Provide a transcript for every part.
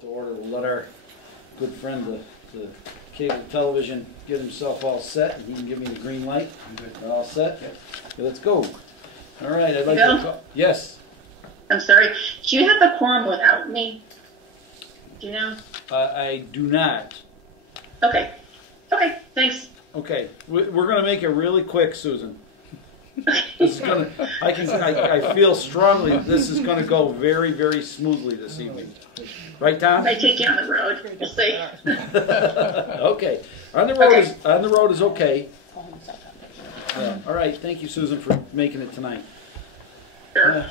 to order. We'll let our good friend, the cable television, get himself all set, and he can give me the green light. We're all set? Yep. Okay, let's go. All right, I'd like to call. Yes. I'm sorry. Do you have the quorum without me? Do you know? I do not. Okay. Okay, thanks. Okay, we're going to make it really quick, Susan. This is gonna. I feel strongly that this is going to go very, very smoothly this evening. Right, Tom? I take you on the road. We'll see. Okay. On the road is okay. All right. Thank you, Susan, for making it tonight. Sure.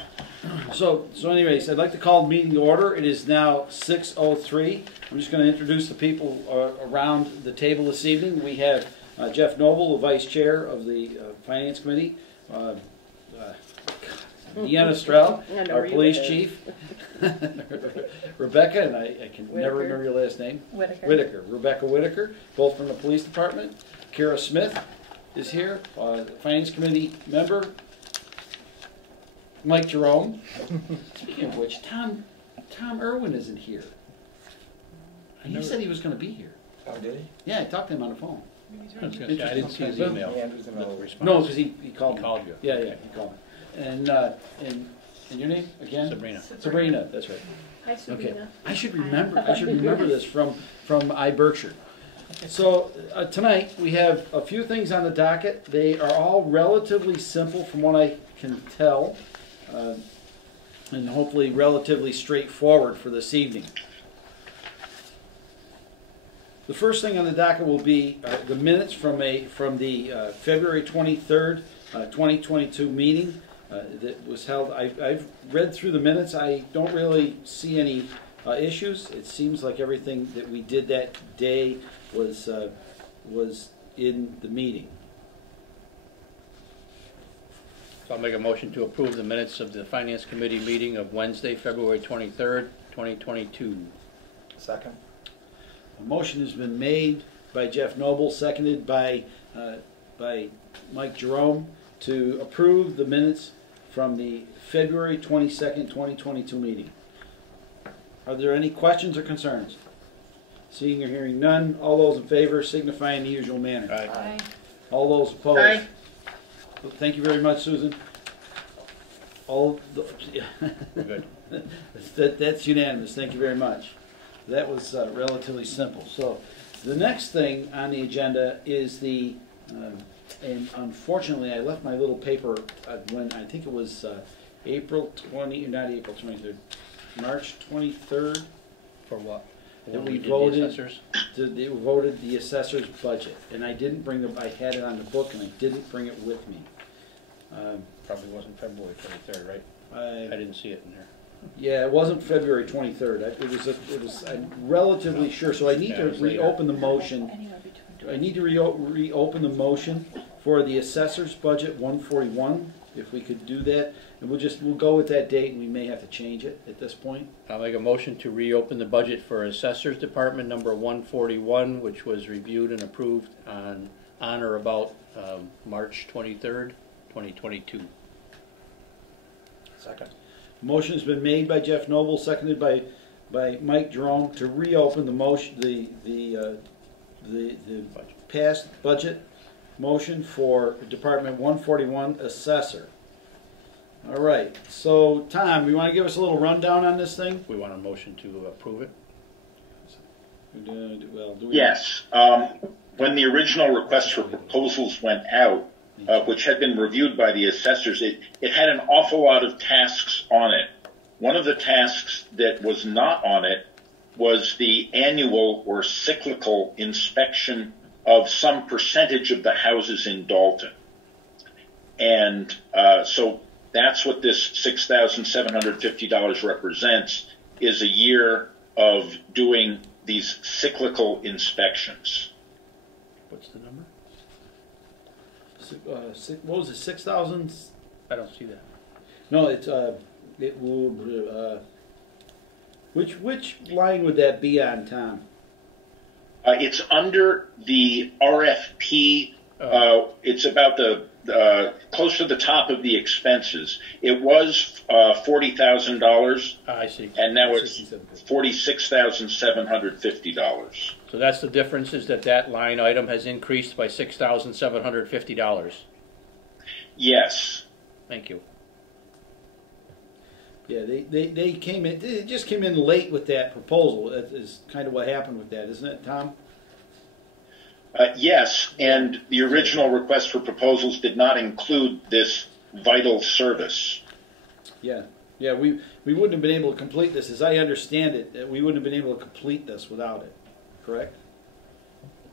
So anyways, I'd like to call the meeting to order. It is now 6:03. I'm just going to introduce the people around the table this evening. We have Jeff Noble, the Vice Chair of the Finance Committee. Deanna Stroud, our Police Chief. Rebecca, and I can never remember your last name. Whitaker. Rebecca Whitaker, both from the Police Department. Kara Smith is here, Finance Committee member. Mike Jerome. Speaking of which, Tom Irwin isn't here. He said he was going to be here. Oh, did he? Yeah, I talked to him on the phone. I didn't see his email. No, because he called me. He called you. Yeah, he called me. And your name again? Sabrina, that's right. Hi, Sabrina. Okay. I should remember this from iBerkshire. So tonight we have a few things on the docket. They are all relatively simple from what I can tell, and hopefully relatively straightforward for this evening. The first thing on the docket will be the minutes from the February 23rd, 2022 meeting that was held. I've read through the minutes. I don't really see any issues. It seems like everything that we did that day was in the meeting. So I'll make a motion to approve the minutes of the Finance Committee meeting of Wednesday, February 23rd, 2022. Second. A motion has been made by Jeff Noble, seconded by Mike Jerome, to approve the minutes from the February 22nd, 2022 meeting. Are there any questions or concerns? Seeing or hearing none, all those in favor signify in the usual manner. Aye. All those opposed? Aye. Thank you very much, Susan. Good. That's unanimous. Thank you very much. That was relatively simple. So the next thing on the agenda is and unfortunately I left my little paper when I think it was March 23rd. For what? That we did voted. the assessors? They voted the assessor's budget, and I didn't bring it. I had it on the book, and I didn't bring it with me. Probably wasn't February 23rd, right? I didn't see it in there. Yeah, it wasn't February 23rd. It was. I'm relatively sure. So I need to reopen the motion. I need to reopen the motion for the assessor's budget 141. If we could do that, and we'll go with that date, and we may have to change it at this point. I'll make a motion to reopen the budget for Assessors Department number 141, which was reviewed and approved on or about March 23rd, 2022. Second. Motion has been made by Jeff Noble, seconded by Mike Jerome to reopen the motion, the past budget motion for Department 141 Assessor. All right. So, Tom, you want to give us a little rundown on this thing? We want a motion to approve it. Yes. When the original request for proposals went out, which had been reviewed by the assessors, it had an awful lot of tasks on it. One of the tasks that was not on it was the annual or cyclical inspection of some percentage of the houses in Dalton. And so that's what this $6,750 represents, is a year of doing these cyclical inspections. What's the number? What was it, 6,000? I don't see that. No, it will. Which line would that be on, Tom? It's under the RFP. It's about the close to the top of the expenses. It was $40,000, I see. and now it's $46,750. So that's the difference, is that line item has increased by $6,750. Yes. Thank you. Yeah, they came in, they just came in late with that proposal. That is kind of what happened with that, isn't it, Tom? Yes, and the original request for proposals did not include this vital service. Yeah, we wouldn't have been able to complete this, as I understand it, we wouldn't have been able to complete this without it, correct?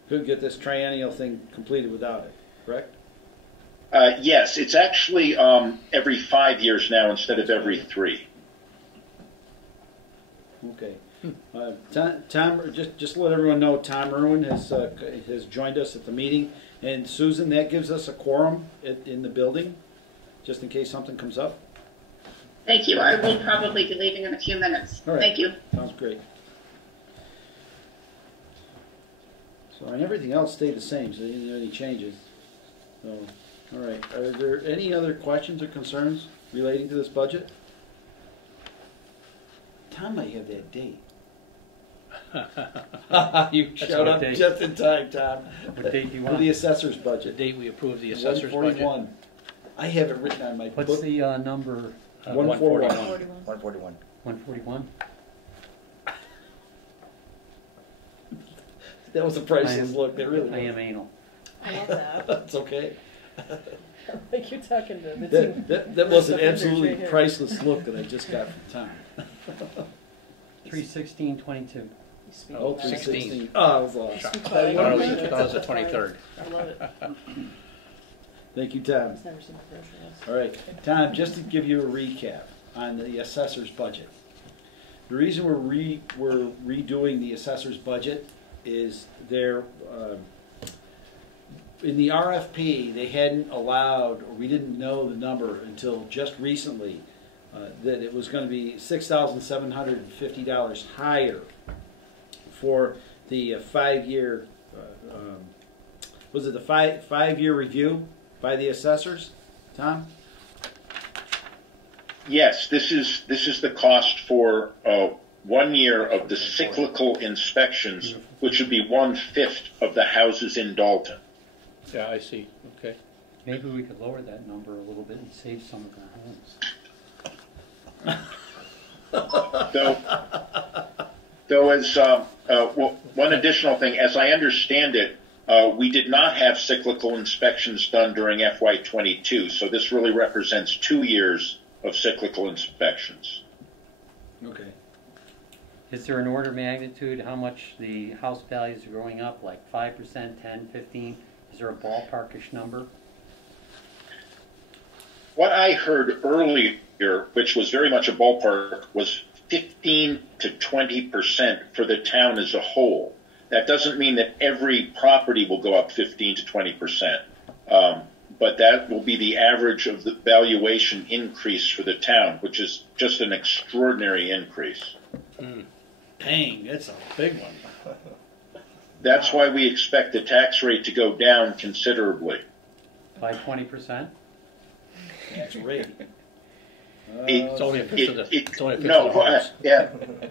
Couldn't get this triennial thing completed without it, correct? Yes, it's actually every 5 years now instead of every 3. Okay. Tom, just to let everyone know, Tom Irwin has joined us at the meeting, and Susan, that gives us a quorum in the building, just in case something comes up. Thank you. I will probably be leaving in a few minutes. All right. Thank you. Sounds great. So, and everything else stayed the same, so there didn't have any changes. So, all right. Are there any other questions or concerns relating to this budget? Tom might have that date. You showed up date. just in time, Tom. What date do you For want? the assessor's The budget. date we approved the assessor's budget? 141. I have it written on my What's book. the number? 141. 141. 141? That was a priceless look. It really was. I am anal. I love that. That's okay. Like you're talking to the team. That was an Right absolutely here. priceless look that I just got from Tom. 3/16/22. Oh, 16. 316. Oh, I was lost. Speak No, quiet. it was the 23rd. I love it. Thaning you, Tom. I've never seen the version of this. All right, Tom, just to give you a recap on the assessor's budget. The reason we're redoing the assessor's budget is in the RFP, they hadn't allowed, or we didn't know the number until just recently, that it was going to be $6,750 higher for the 5-year, was it the five-year review by the assessors, Tom? Yes, this is the cost for 1 year of the cyclical inspections, which would be 1/5 of the houses in Dalton. Yeah, I see. Okay. Maybe we could lower that number a little bit and save some of the homes. Though as one additional thing, as I understand it, we did not have cyclical inspections done during FY22, so this really represents 2 years of cyclical inspections. Okay. Is there an order of magnitude how much the house values are going up, like 5%, 10, 15? Is there a ballparkish number? What I heard earlier, which was very much a ballpark, was 15 to 20% for the town as a whole. That doesn't mean that every property will go up 15 to 20%, but that will be the average of the valuation increase for the town, which is just an extraordinary increase. Dang, that's a big one. That's why we expect the tax rate to go down considerably. By 20%? Tax rate. It's only a fifth of the. It's only a fifth No, of the homes. yeah,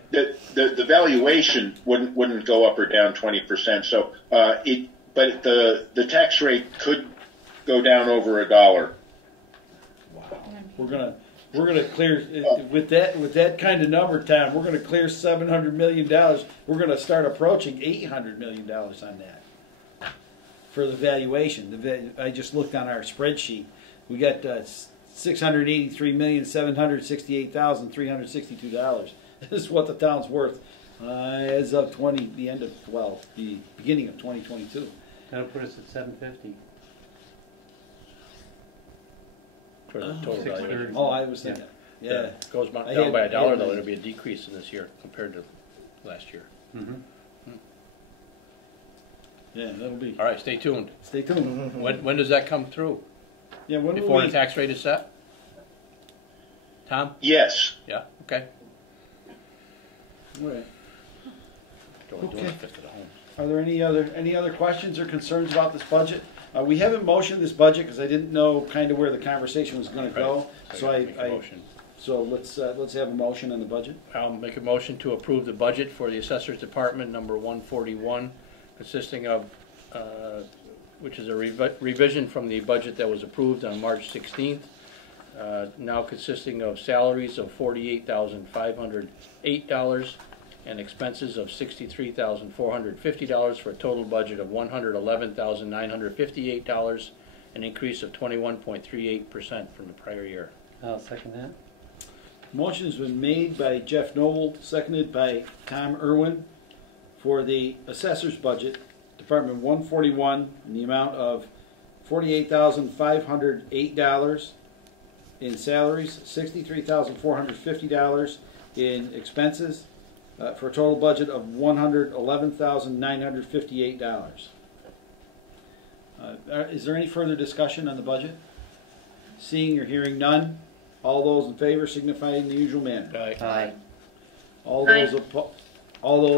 the valuation wouldn't go up or down 20%. So but the tax rate could go down over $1. Wow. We're gonna clear with that kind of number, Tom. We're gonna clear $700 million. We're gonna start approaching $800 million on that for the valuation. I just looked on our spreadsheet. We got $683,768,362. This is what the town's worth as of the end of the beginning of 2022. That'll put us at 750. For the total valuation. 630. Oh, I was thinking. Yeah. It goes down I by had- $1, though. I had- It'll be a decrease in this year compared to last year. Mm-hmm. Yeah, that'll be. All right, stay tuned. Stay tuned. When does that come through? Yeah, when will Before we? the tax rate is set? Tom? Yes. Yeah, okay. All right. Don't do Okay. a fifth of the homes. Are there any other questions or concerns about this budget? We haven't motioned this budget because I didn't know kind of where the conversation was going to go. So Make a motion. So let's have a motion on the budget. I'll make a motion to approve the budget for the Assessors Department number 141, consisting of, which is a revision from the budget that was approved on March 16th, now consisting of salaries of $48,508 and expenses of $63,450 for a total budget of $111,958, an increase of 21.38% from the prior year. I'll second that. Motion has been made by Jeff Noble, seconded by Tom Irwin for the assessor's budget, Department 141, in the amount of $48,508 in salaries, $63,450 in expenses, for a total budget of $111,958. Is there any further discussion on the budget? Seeing or hearing none, all those in favor signify in the usual manner. Aye. All those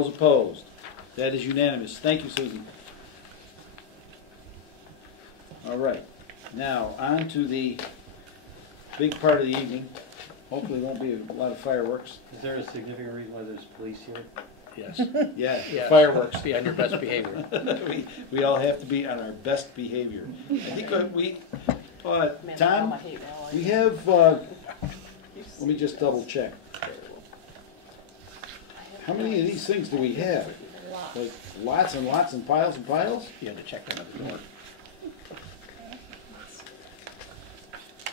opposed. That is unanimous. Thank you, Susan. All right. Now, on to the big part of the evening. Hopefully there won't be a lot of fireworks. Is there a significant reason why there's police here? Yes. Yeah, fireworks. Be on your best behavior. we all have to be on our best behavior. I think Tom, we have, let me just double check. How many of these things do we have? Like lots and lots and piles and piles? You had to check them at the door.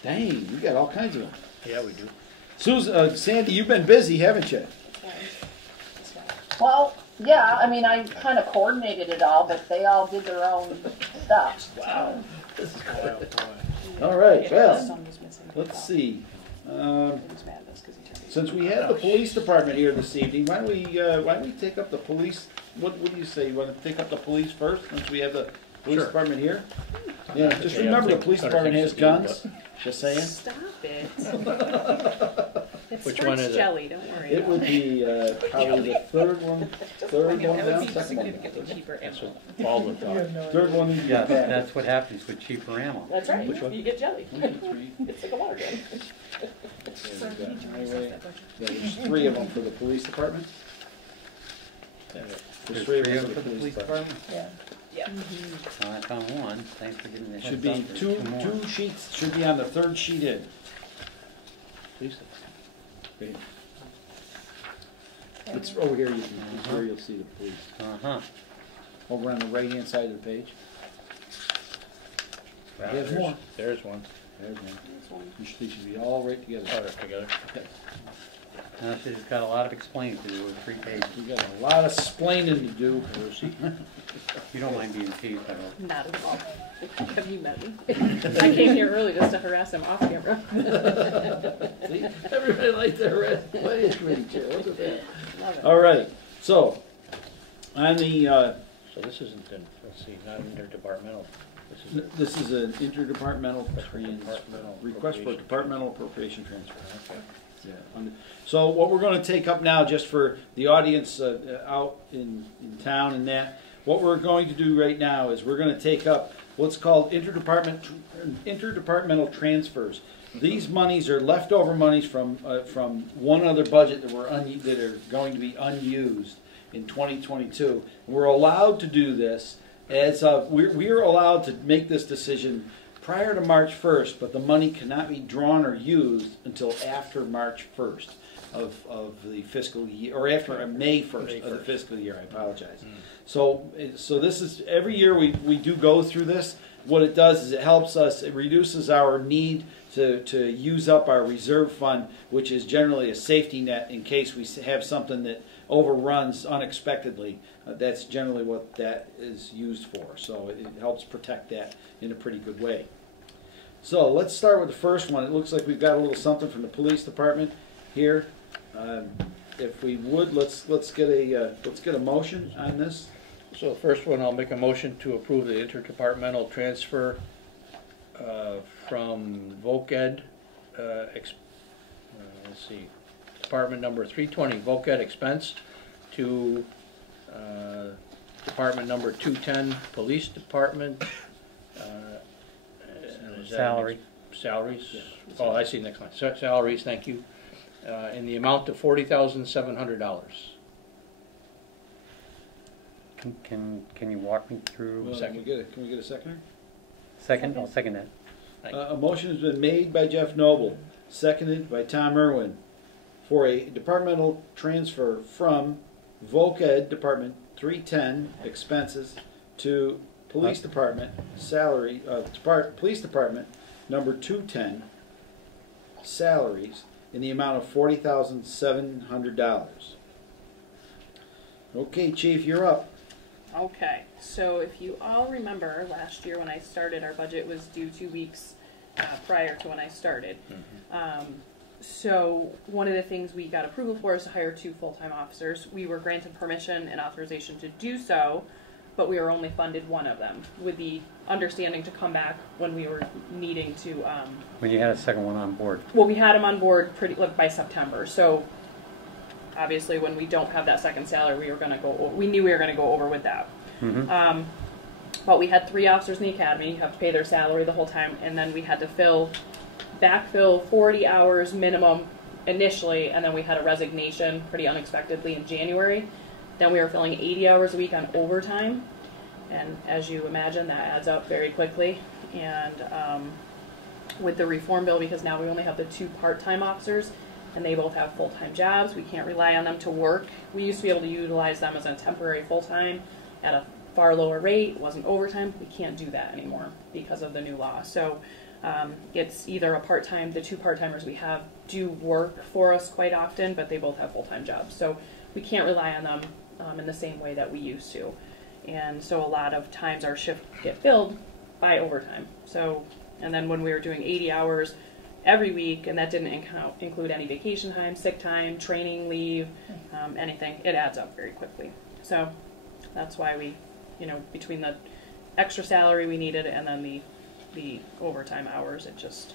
Dang, we got all kinds of them. Yeah, we do. Susan, Sandy, you've been busy, haven't you? Well, yeah, I mean, I kind of coordinated it all, but they all did their own stuff. Wow. All right, well, let's see. Since we have the police department here this evening, why don't we take up the police? What do you say? You want to take up the police first, since we have the police Sure. department here? Yeah, just remember the police department has guns. Just saying. Stop it. It's Which French one is it? jelly, don't worry. It would be probably the third one That down, would be second one. significantly cheaper That's ammo. what Baldwin thought. Third one in Yeah, the back. that's what happens with cheaper ammo. That's right. Which one? You get jelly. 1, 2, 3. It's like a water gun. There's 3 of them for the police department. There's 3 of them for the police department? Yeah. Oh, I found one. Thanks for giving me the heads Should be up. There's two more. sheets, should be on the third sheet in. Please. It's over here, where you'll see the police. Uh-huh. Over on the right-hand side of the page. There's more. There's one. There's one. These should be all right together. Oh, they're together. Okay. Now, she's got a lot of explaining to do with 3 pages. We got a lot of splaining to do. You don't mind being teased, I hope. Not at all. Have you met me? I came here early just to harass him off camera. See, everybody likes the red. What is committee chair? What's with that? Love it. All right. So, on the So this isn't, let's see, not interdepartmental. this is an interdepartmental Departmental request for appropriation. departmental appropriation transfer. Okay. Yeah. So what we're going to take up now, just for the audience out in town and that, what we're going to do right now is we're going to take up what's called interdepartmental transfers. These monies are leftover monies from one other budget that that are going to be unused in 2022. We're allowed to do this as of we're allowed to make this decision prior to March 1st, but the money cannot be drawn or used until after March 1st of the fiscal year, or after May 1st of the fiscal year. I apologize. So this is, every year we do go through this. What it does is it helps us, it reduces our need to use up our reserve fund, which is generally a safety net in case we have something that overruns unexpectedly. That's generally what that is used for. So it helps protect that in a pretty good way. So let's start with the first one. It looks like we've got a little something from the police department here. If we would, let's get a motion on this. So the first one, I'll make a motion to approve the interdepartmental transfer from VOCED, let's see, department number 320, VOCED expense, to department number 210, police department, Is that Salary. Salaries? Yeah. Oh, I see, next line. Salaries, thank you. In the amount of $40,700. Can you walk me through? Well, can we get a second? Second? I'll second that. A motion has been made by Jeff Noble, seconded by Tom Irwin, for a departmental transfer from Voc Ed Department 310 expenses to Police Department salary, Police Department number 210 salaries in the amount of $40,700. Okay, Chief, you're up. Okay, so if you all remember, last year when I started, our budget was due 2 weeks prior to when I started. So one of the things we got approval for is to hire 2 full-time officers. We were granted permission and authorization to do so, but we were only funded one of them, with the understanding to come back when we were needing to. When you had a second one on board. Well, we had them on board by September, so obviously when we don't have that second salary, we knew we were going to go over with that. Mm-hmm. But we had 3 officers in the academy, have to pay their salary the whole time, and then we had to backfill 40 hours minimum initially, and then we had a resignation pretty unexpectedly in January. Then we were filling 80 hours a week on overtime, and as you imagine, that adds up very quickly. And with the reform bill, because now we only have the 2 part-time officers, and they both have full-time jobs, we can't rely on them to work. We used to be able to utilize them as a temporary full-time at a far lower rate. It wasn't overtime. We can't do that anymore because of the new law. So it's either a part-time, the 2 part-timers we have do work for us quite often, but they both have full-time jobs. So we can't rely on them in the same way that we used to. And so a lot of times our shifts get filled by overtime. So, and then when we were doing 80 hours every week, and that didn't include any vacation time, sick time, training leave, anything, it adds up very quickly. So that's why we, between the extra salary we needed and then the overtime hours, it just.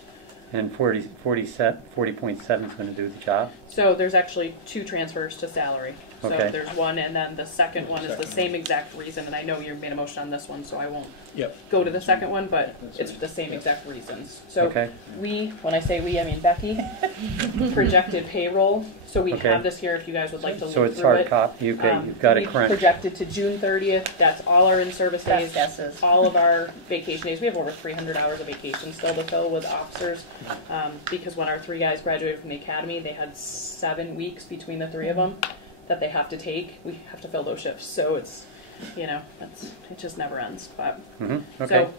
And 40.7 is going to do the job? So there's actually 2 transfers to salary. So Okay. there's one, and then the second one is the same exact reason, and I know you made a motion on this one, so I won't go to the second one, but it's the same exact reasons. So Okay. when I say we, I mean Becky, projected payroll. So we Okay. have this here if you guys would like to look So through it's hard it. copy. You've got We it crunched. projected to June 30th. That's all our in-service days, Best guesses. all of our vacation days. We have over 300 hours of vacation still to fill with officers, because when our 3 guys graduated from the academy, they had 7 weeks between the 3 of them that they have to take. We have to fill those shifts, so it's, it just never ends. But Okay. so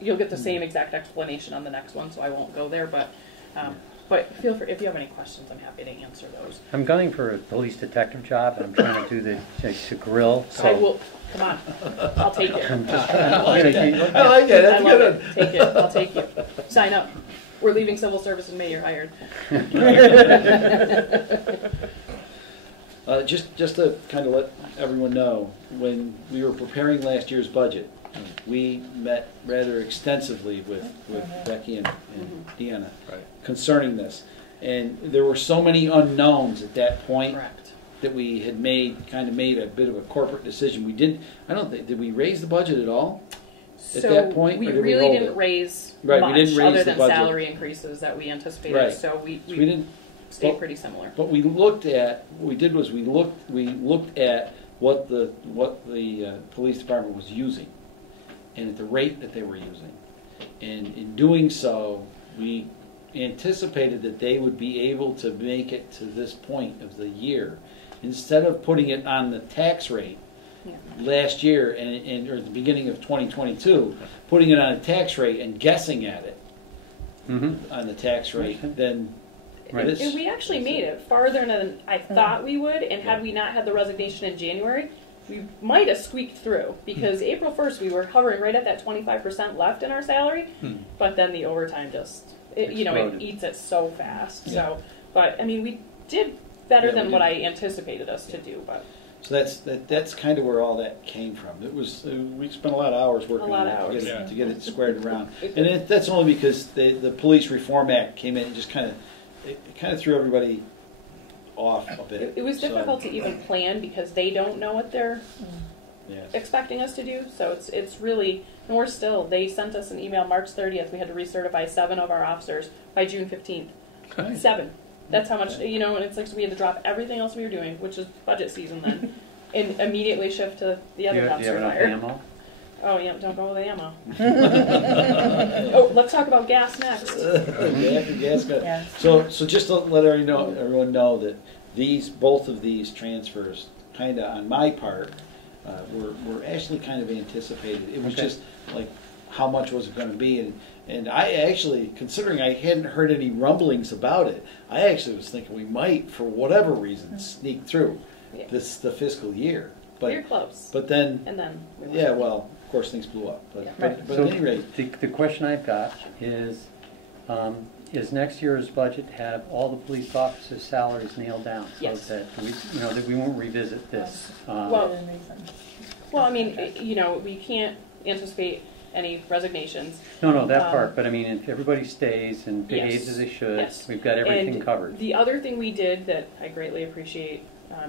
you'll get the same exact explanation on the next one, so I won't go there. But feel free, if you have any questions, I'm happy to answer those. I'm gunning for a police detective job, and I'm trying to do to grill. So I will. Come on, I'll take it. I like that. That's I love good. it. Take it. I'll take you. Sign up. We're leaving civil service in May. You're hired. Just to kind of let everyone know, when we were preparing last year's budget, we met rather extensively with Becky and Deanna concerning this. And there were so many unknowns at that point Correct. that we had made a bit of a corporate decision. Did we raise the budget at all? So that point, we or did we really hold didn't it? raise Right, much we didn't raise other the than budget. salary increases that we anticipated. Right. So we So we didn't. stayed but- pretty similar. But we looked at we looked at what the police department was using, and at the rate that they were using, and in doing so, we anticipated that they would be able to make it to this point of the year, instead of putting it on the tax rate last year or at the beginning of 2022, putting it on a tax rate and guessing at it on the tax rate, then. Right. And we actually made it farther than I thought we would, and had we not had the resignation in January, we might have squeaked through, because April 1st we were hovering right at that 25% left in our salary, but then the overtime it eats it so fast. Yeah. So, but I mean, we did better Yeah, we than what did. I anticipated us to do, but So that's kind of where all that came from. It was we spent a lot of hours working on it to get it squared around, and that's only because the Police Reform Act came in and just kind of threw everybody off a bit. it was difficult to even plan, because they don't know what Yes. expecting us to do. So it's really, and we're still, they sent us an email March 30th. We had to recertify 7 of our officers by June 15th. Okay. 7. That's how much, you know, and it's like, so we had to drop everything else we were doing, which is budget season then, and immediately shift to the other Do you have dumpster enough fire. ammo? Oh, yeah, don't go with the ammo. Oh, let's talk about gas next. Gas gun. Yeah. So just to let everyone know that both of these transfers, kind of on my part, were actually kind of anticipated. It was Okay. just like, how much was it going to be? And I actually, considering I hadn't heard any rumblings about it, I actually was thinking we might, for whatever reason, sneak through Yeah. the fiscal year. You're close. But then, And then we went. yeah, well, of course things blew up. But, Yeah. but So at any rate, the question I've got is next year's budget have all the police officers' salaries nailed down? Yes. So that we won't revisit this. Well, Well, I mean, you know, we can't anticipate any resignations. no, that part, but I mean, if everybody stays and behaves Yes. as they should, Yes. we've got everything And covered. The other thing we did that I greatly appreciate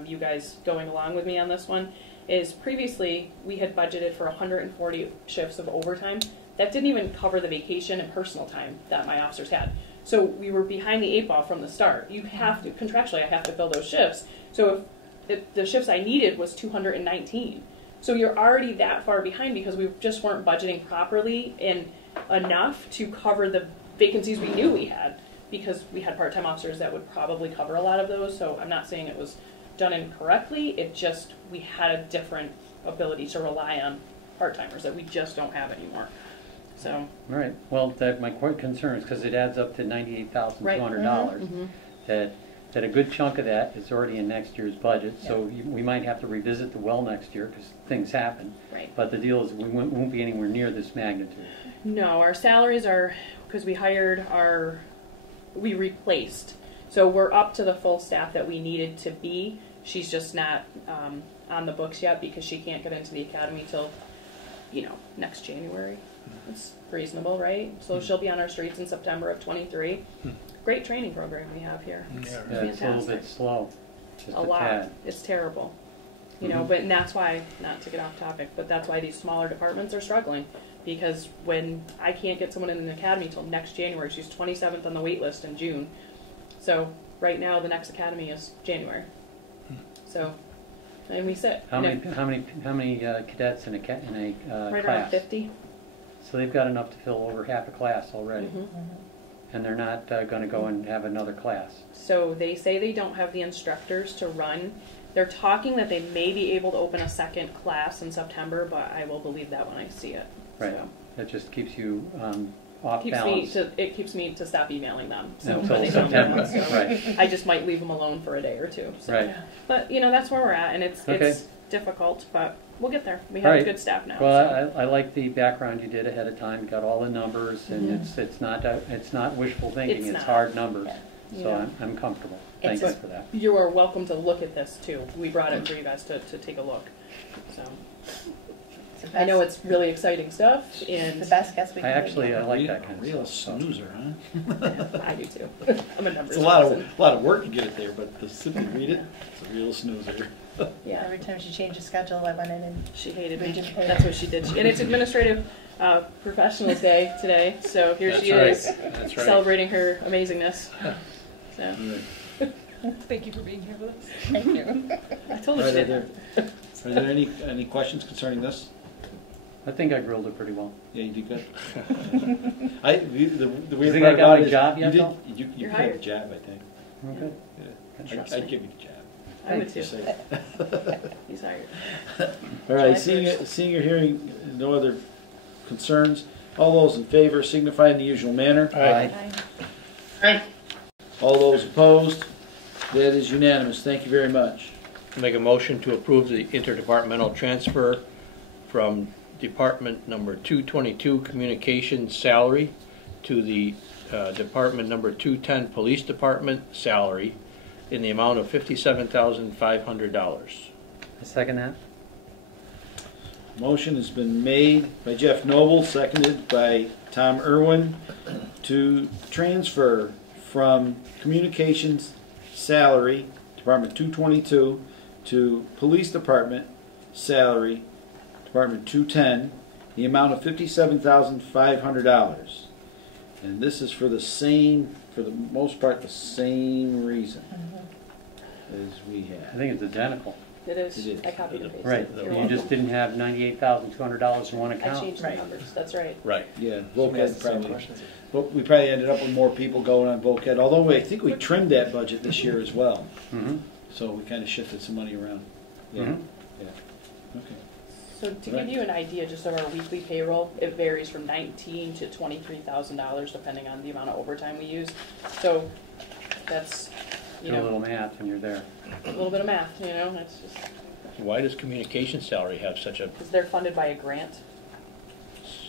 you guys going along with me on this one is previously we had budgeted for 140 shifts of overtime. That didn't even cover the vacation and personal time that my officers had. So we were behind the 8 ball from the start. You have to, contractually, I have to fill those shifts. So if the shifts I needed was 219. So you're already that far behind because we just weren't budgeting properly and enough to cover the vacancies we knew we had, because we had part-time officers that would probably cover a lot of those. So I'm not saying it was done incorrectly. It just, we had a different ability to rely on part-timers that we just don't have anymore. So. All right, well, my quick concern is because it adds up to $98,200. That a good chunk of that is already in next year's budget, so we might have to revisit the well next year because things happen. Right. But the deal is we won't be anywhere near this magnitude. No, our salaries are, because we replaced. So we're up to the full staff that we needed to be. She's just not on the books yet because she can't get into the academy till, next January. It's reasonable, right? So she'll be on our streets in September of 23. Great training program we have here. It's Yeah, it's a little fantastic. bit slow, just A lot. tad. It's terrible. Mhm. But and that's why, not to get off topic, but that's why these smaller departments are struggling. Because when I can't get someone in an academy till next January, she's 27th on the wait list in June. So right now the next academy is January. So, and we sit. How many cadets in a Right around class? 50. So they've got enough to fill over half a class already, Mhm. and they're not going to go and have another class. So they say they don't have the instructors to run. They're talking that they may be able to open a second class in September, but I will believe that when I see it. Right. So. That just keeps you off balance. It keeps me to stop emailing them. So Until when they don't September, know, so right. I just might leave them alone for a day or two. So. Right. But that's where we're at, and it's Okay. difficult, but we'll get there. We have Right. good staff now. Well, I like the background you did ahead of time. You got all the numbers, and Mhm. it's not wishful thinking. It's It's not. hard numbers. Yeah. So Yeah. I'm comfortable. Thank It's- you for that. You are welcome to look at this too. We brought it for you guys to take a look. So I know it's really exciting stuff, and the best guess we can I like that kind of real stuff. snoozer, huh? I do too. I'm a numbers It's a lot person. of work to get it there, but to simply read it, it's a real snoozer. Yeah. Every time she changed the schedule, I went in and She hated We me. didn't pay That's her. what she did. And it's Administrative Professionals Day today, so here That's she right. is That's right. celebrating her amazingness. So Thank you for being here with us. thank you. I told her she did. Are there any questions concerning this? I think I grilled it pretty well. Yeah, you did good. The You weird think part I got about a it is job you yet, did, though? you You're could have a hired. jab, I think. Okay. Yeah. Trust I'd me. give you the jab. I would too. Just say it. He's hired. All right, July 1st. seeing or hearing no other concerns, all those in favor signify in the usual manner. Aye. All those opposed, that is unanimous. Thank you very much. Make a motion to approve the interdepartmental transfer from Department number 222 Communications salary to the Department number 210 Police Department salary in the amount of $57,500. I second that. Motion has been made by Jeff Noble, seconded by Tom Irwin, to transfer from Communications salary, Department 222, to Police Department salary Department 210, the amount of $57,500. And this is for the same, for the most part, the same reason as we I had. think it's identical. It is. It is. I copied and pasted. Right, You're you welcome. just didn't have $98,200 in one I account. changed the numbers. That's right. Right. Yeah, VOCAD probably. But we probably ended up with more people going on VOCAD, although I think we trimmed that budget this year as well. Mhm. So we kind of shifted some money around. Yeah. Mhm. Yeah. Okay. So to give you an idea just of our weekly payroll, it varies from $19,000 to $23,000 depending on the amount of overtime we use. So that's, you Do a know, little math and you're there. a little bit of math, you know, it's just, Why does communication salary have such a, because they're funded by a grant.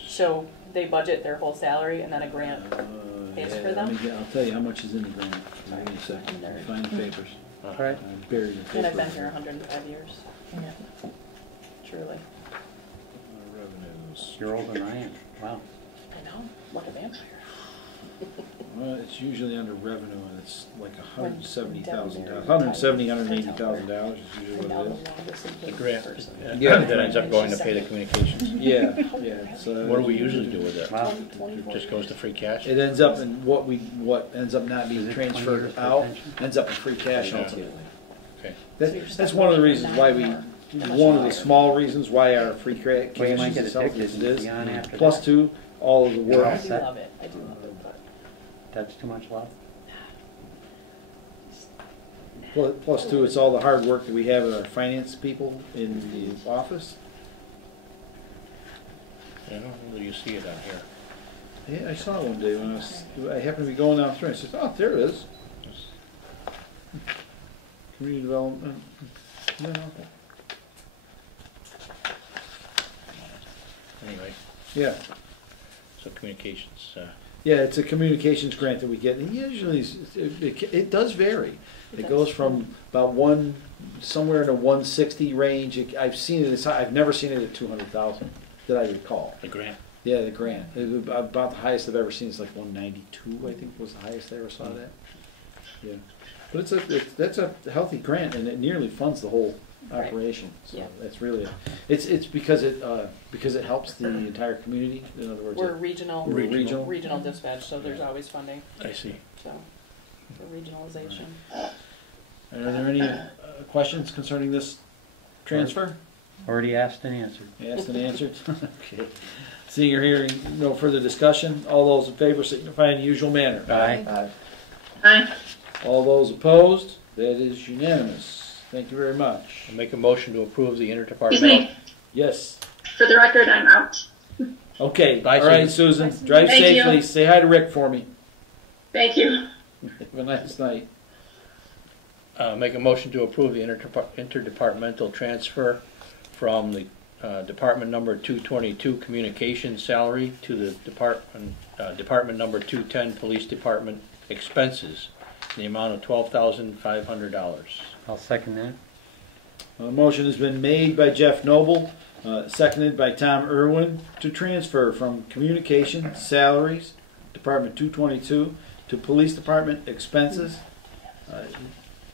So they budget their whole salary and then a grant pays for Let them. me I'll tell you how much is in the grant. Give me a second. Find the papers. All right. I buried the And I've been papers. here 105 years. Truly. Revenues. You're older than I am. Wow. I know, like a vampire. Well, it's usually under revenue, and it's like $170,000, Down there. $170,000, $180,000 is usually And now what the it is. longest the employed grant? person. Yeah. That ends up going to pay the communications. Yeah, it's, What do we usually do with it? Wow. It just goes to free cash? It ends up in what ends up not Is being it 20 transferred years out, retention? ends up in free cash Yeah. ultimately. Okay. That's one of the reasons why one of the small reasons why our free cash Well, you might get is a as ticket it is. beyond after Plus that. two, all of the I work. do set. love it. I do love it. But That's too much love. Plus two, it's all the hard work that we have with our finance people in the office. I don't know whether you see it on here. Yeah, I saw it one day when I happened to be going down through. I said, "Oh, there it is." Community development. No. Anyway, Yeah, so communications, yeah. It's a communications grant that we get, and usually it does vary. It goes from about somewhere in the 160 range. I've seen it. I've never seen it at 200,000 that I recall. the grant. Yeah, the grant. About the highest I've ever seen is like 192. I think was the highest I ever saw that. Yeah, but that's a healthy grant, and it nearly funds the whole Right. operation. So Yeah. that's really it's because it helps the entire community. In other words, we're regional, Regional. regional dispatch, so there's always funding. I see. So for regionalization. are there any questions concerning this transfer? Already asked and answered. Asked and answered. Okay. Seeing or hearing no further discussion, all those in favor signify in the usual manner. Aye. Aye. All those opposed, that is unanimous. Thank you very much. I'll make a motion to approve the Excuse interdepartmental. me. Yes. For the record, I'm out. Okay. Bye, all right, Susan. Susan. Drive Thank you. safely. Say hi to Rick for me. Thank you. Have a nice night. Make a motion to approve the interdepartmental transfer from the department number 222 communications salary to the department number 210 police department expenses in the amount of $12,500. I'll second that. A motion has been made by Jeff Noble, seconded by Tom Irwin, to transfer from communication salaries, Department 222, to police department expenses,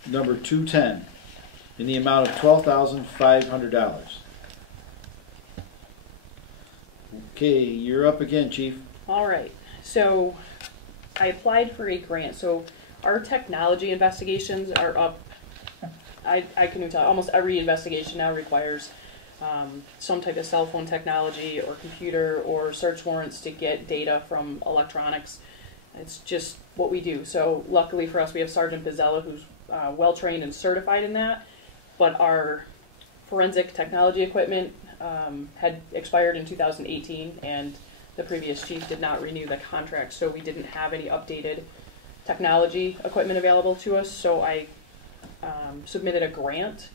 number 210, in the amount of $12,500. Okay, you're up again, Chief. All right. So I applied for a grant. So our technology investigations are up. I can tell almost every investigation now requires some type of cell phone technology or computer or search warrants to get data from electronics. It's just what we do. So luckily for us, we have Sergeant Pizzella, who's well trained and certified in that. But our forensic technology equipment had expired in 2018, and the previous chief did not renew the contract, so we didn't have any updated technology equipment available to us. So I submitted a grant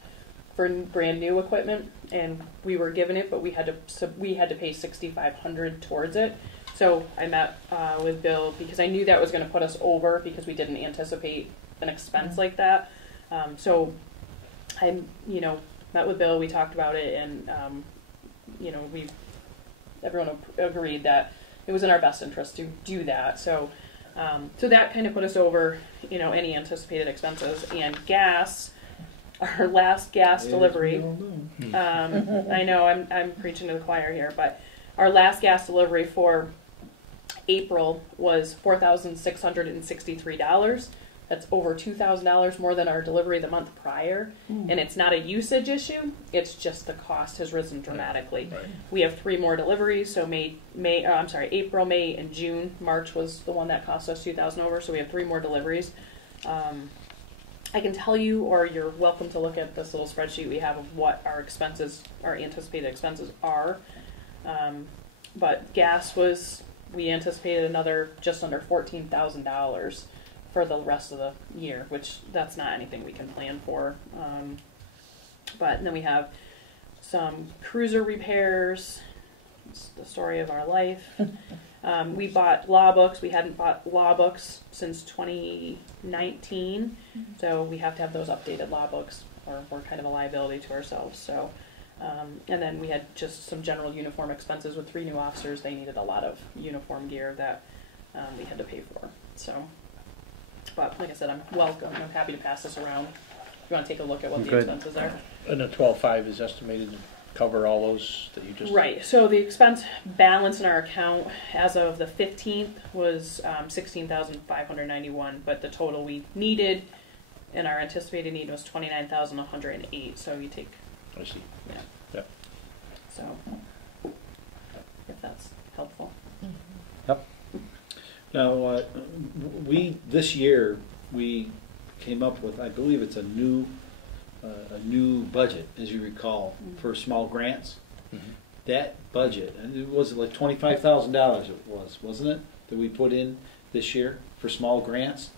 for brand new equipment, and we were given it, but we had to pay $6,500 towards it. So I met with Bill because I knew that was going to put us over because we didn't anticipate an expense like that. So I, met with Bill. We talked about it, and everyone agreed that it was in our best interest to do that. So that kind of put us over, any anticipated expenses. And gas, our last gas As delivery. we all know. I know I'm preaching to the choir here, but our last gas delivery for April was $4,663. That's over $2,000 more than our delivery the month prior. And it's not a usage issue, it's just the cost has risen dramatically. Right. We have 3 more deliveries, so April, May, and June. March was the one that cost us $2,000 over, so we have 3 more deliveries. I can tell you, or you're welcome to look at this little spreadsheet we have of what our expenses, our anticipated expenses are. But gas we anticipated another just under $14,000 for the rest of the year, which that's not anything we can plan for. But then we have some cruiser repairs. It's the story of our life. We bought law books. We hadn't bought law books since 2019, so we have to have those updated law books, or we're kind of a liability to ourselves. So, and then we had just some general uniform expenses with 3 new officers. They needed a lot of uniform gear that we had to pay for. So, but like I said, I'm welcome. I'm happy to pass this around. If you want to take a look at what the Good. expenses are. And the 12.5 is estimated to cover all those that you just... Right. So the expense balance in our account as of the 15th was $16,591, but the total we needed and our anticipated need was $29,108. So you take, I see. yeah. Yep. So if that's helpful. Yep. Now, this year, we came up with, I believe it's a new budget, as you recall, for small grants. That budget, and it was like $25,000 it was, wasn't it, that we put in this year for small grants?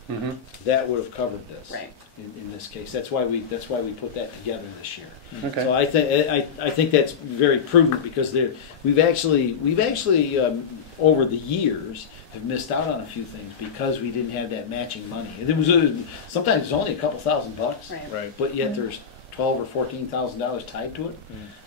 That would have covered this. Right. In this case, that's why we put that together this year. Okay. So I think that's very prudent, because we've actually over the years have missed out on a few things because we didn't have that matching money. And sometimes it's only a couple $1,000, Right. Right. but yet there's $12,000 or $14,000 tied to it.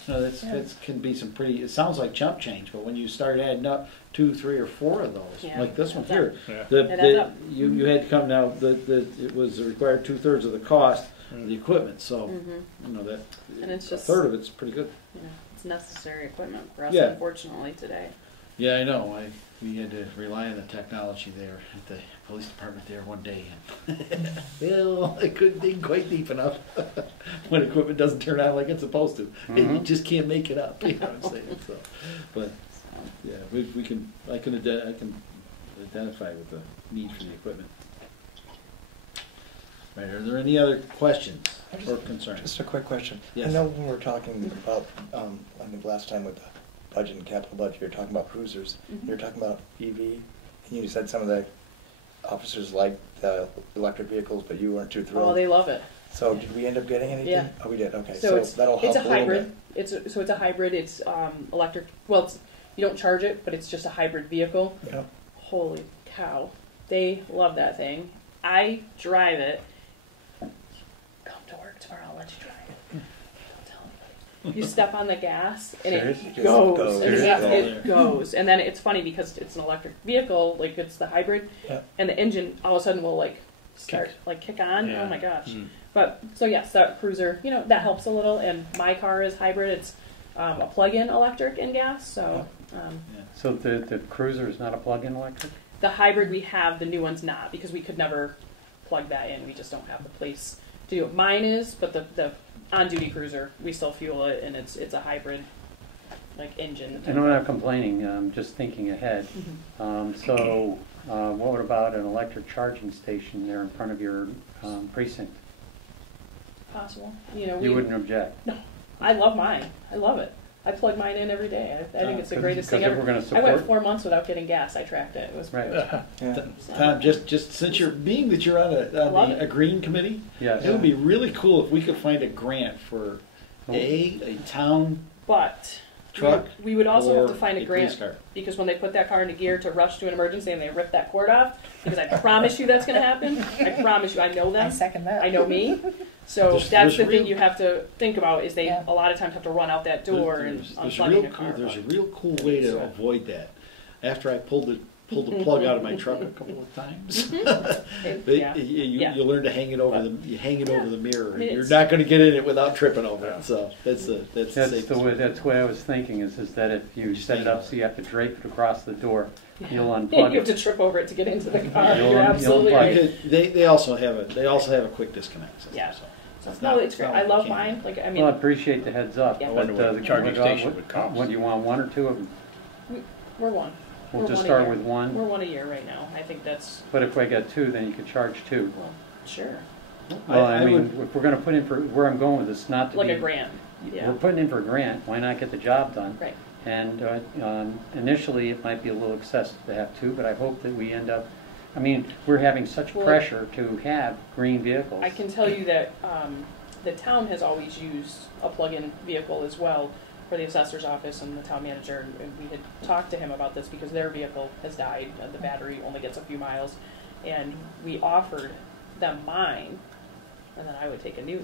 So that can be some pretty. It sounds like chump change, but when you start adding up 2, 3, or 4 of those, Yeah. like this one Adds here, Yeah. It adds up. you had to come now. It was required 2/3 of the cost of the equipment. So that And it's a just, third of it's pretty good. you know, it's necessary equipment for us, Yeah. unfortunately, today. Yeah, I know. We had to rely on the technology there at the police department there one day. Well, I couldn't dig quite deep enough when equipment doesn't turn on like it's supposed to. And you just can't make it up. You know what I'm saying? So, but yeah, I can identify with the need for the equipment. Right. Are there any other questions or concerns? Just a quick question. Yes. I know when we were talking about, I think last time with the budget and capital budget, you were talking about cruisers. You were talking about EV, and you said some of the officers liked the electric vehicles, but you weren't too thrilled. Oh, they love it. So did we end up getting anything? Yeah. Oh, we did. Okay. So that'll help it's a little hybrid. bit. It's a hybrid. It's electric. Well, you don't charge it, but it's just a hybrid vehicle. Yep. Holy cow, they love that thing. I drive it. Come to work tomorrow. I'll let you drive it. Don't tell anybody. You step on the gas and it Seriously? goes. Goes. And Yeah. it goes. And then it's funny because it's an electric vehicle, like it's the hybrid, Yep. and the engine all of a sudden will kick on. Yeah. Oh my gosh. But so yes, that cruiser, that helps a little. And my car is hybrid. It's a plug-in electric and gas. So So the cruiser is not a plug-in electric? the hybrid we have, the new one's not, because we could never plug that in. We just don't have the place to do it. Mine is, but the on-duty cruiser, we still fuel it, and it's a hybrid, like engine. And I'm not complaining, I'm just thinking ahead. What about an electric charging station there in front of your precinct? Possible. You wouldn't object? I love mine. I love it. I plug mine in every day. I think it's the greatest thing Because ever. if we're going to I went support... 4 months without getting gas. I tracked it. It was Right. Yeah. Tom, just since you're on a green committee, Yes. it would be really cool if we could find a grant for a town But truck. we would also or have to find a police grant, car. because when they put that car into gear to rush to an emergency and they rip that cord off, because I promise you that's going to happen. I promise you. I know them. I second that. I know me. So There's that's the real- thing you have to think about, is they Yeah. a lot of times have to run out that door and There's unplugging a car. There's a real cool way to So- avoid that. After I pulled pulled the plug out of my truck a couple of times. But Yeah. you learn to hang it over the over the mirror. And you're It's- not going to get in it without tripping over it. So that's the That's what I was thinking, is that if you set it up so you have to drape it across the door, you'll you unplug have it. to trip over it to get into the car. You'll- You're absolutely you'll right. They also have a quick disconnect system. Yeah. So No, it's great. not I like love you can't. mine. Like, I Well, I mean, appreciate the heads up. Yeah. I wonder what the charging station would cost. What, do you want, one or two of them? we're one. We'll We're just one a start year. with one. We're one a year right now. I think that's, But if I got two, then you could charge two. well, sure. Well, I I mean, if we're gonna put in for, where I'm going with this, not to Like be. a grant. Yeah. We're putting in for a grant, why not get the job done? Right. And initially, it might be a little excessive to have two, but I hope that we end up, I mean, we're having such Well, pressure to have green vehicles. I can tell you that the town has always used a plug-in vehicle as well for the assessor's office and the town manager. And we had talked to him about this because their vehicle has died. The battery only gets a few miles. And we offered them mine. And then I would take a new,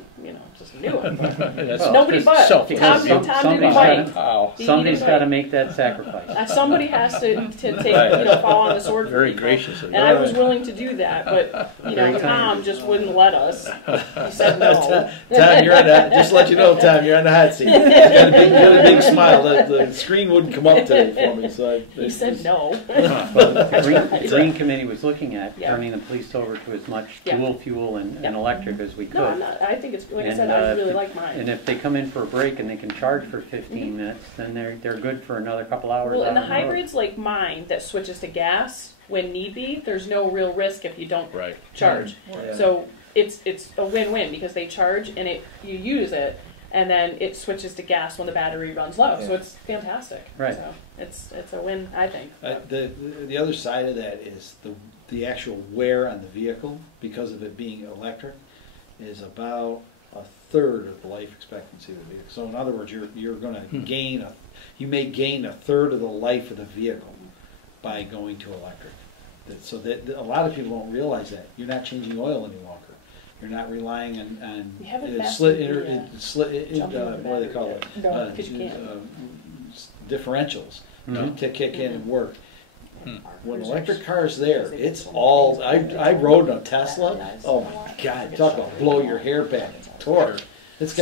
just a new one. That's Nobody just but selfish. Tom Some- didn't somebody's bite. Wow. He Somebody's didn't gotta bite. make that sacrifice. Somebody has to take, Right. fall on the sword. for Very people. gracious of And you. I was willing to do that, but Very Tom kind. just wouldn't let us. He said no. Tom, you're on that. Just to let you know, Tom, you're on the hot seat. You got a big smile. The screen wouldn't come up today for me, so He said no. But the Green Committee was looking at Yeah. turning the police over to as much Yeah. dual fuel and Yeah. electric as we could. No, I'm not. I think it's, like I And, said, I really if- like mine. And if they come in for a break and they can charge for 15 minutes, then they're good for another couple hours. Well, and the out on road. hybrids like mine that switches to gas when need be, there's no real risk if you don't Right. charge. Yeah. So it's a win-win because they charge and you use it, and then it switches to gas when the battery runs low. So Yeah. it's fantastic. Right. So it's a win, I think. the other side of that is the actual wear on the vehicle, because of it being electric, is about a third of the life expectancy of the vehicle. So in other words, you're going to you may gain a third of the life of the vehicle by going to electric. So that a lot of people don't realize that you're not changing oil any longer. You're not relying on We haven't what do they call it? No, 'cause you can't. Differentials No. to kick in and work. Hmm. When an electric car is there, it's all. I rode a Tesla. Oh my God! Talk about blow your hair back. Torque. It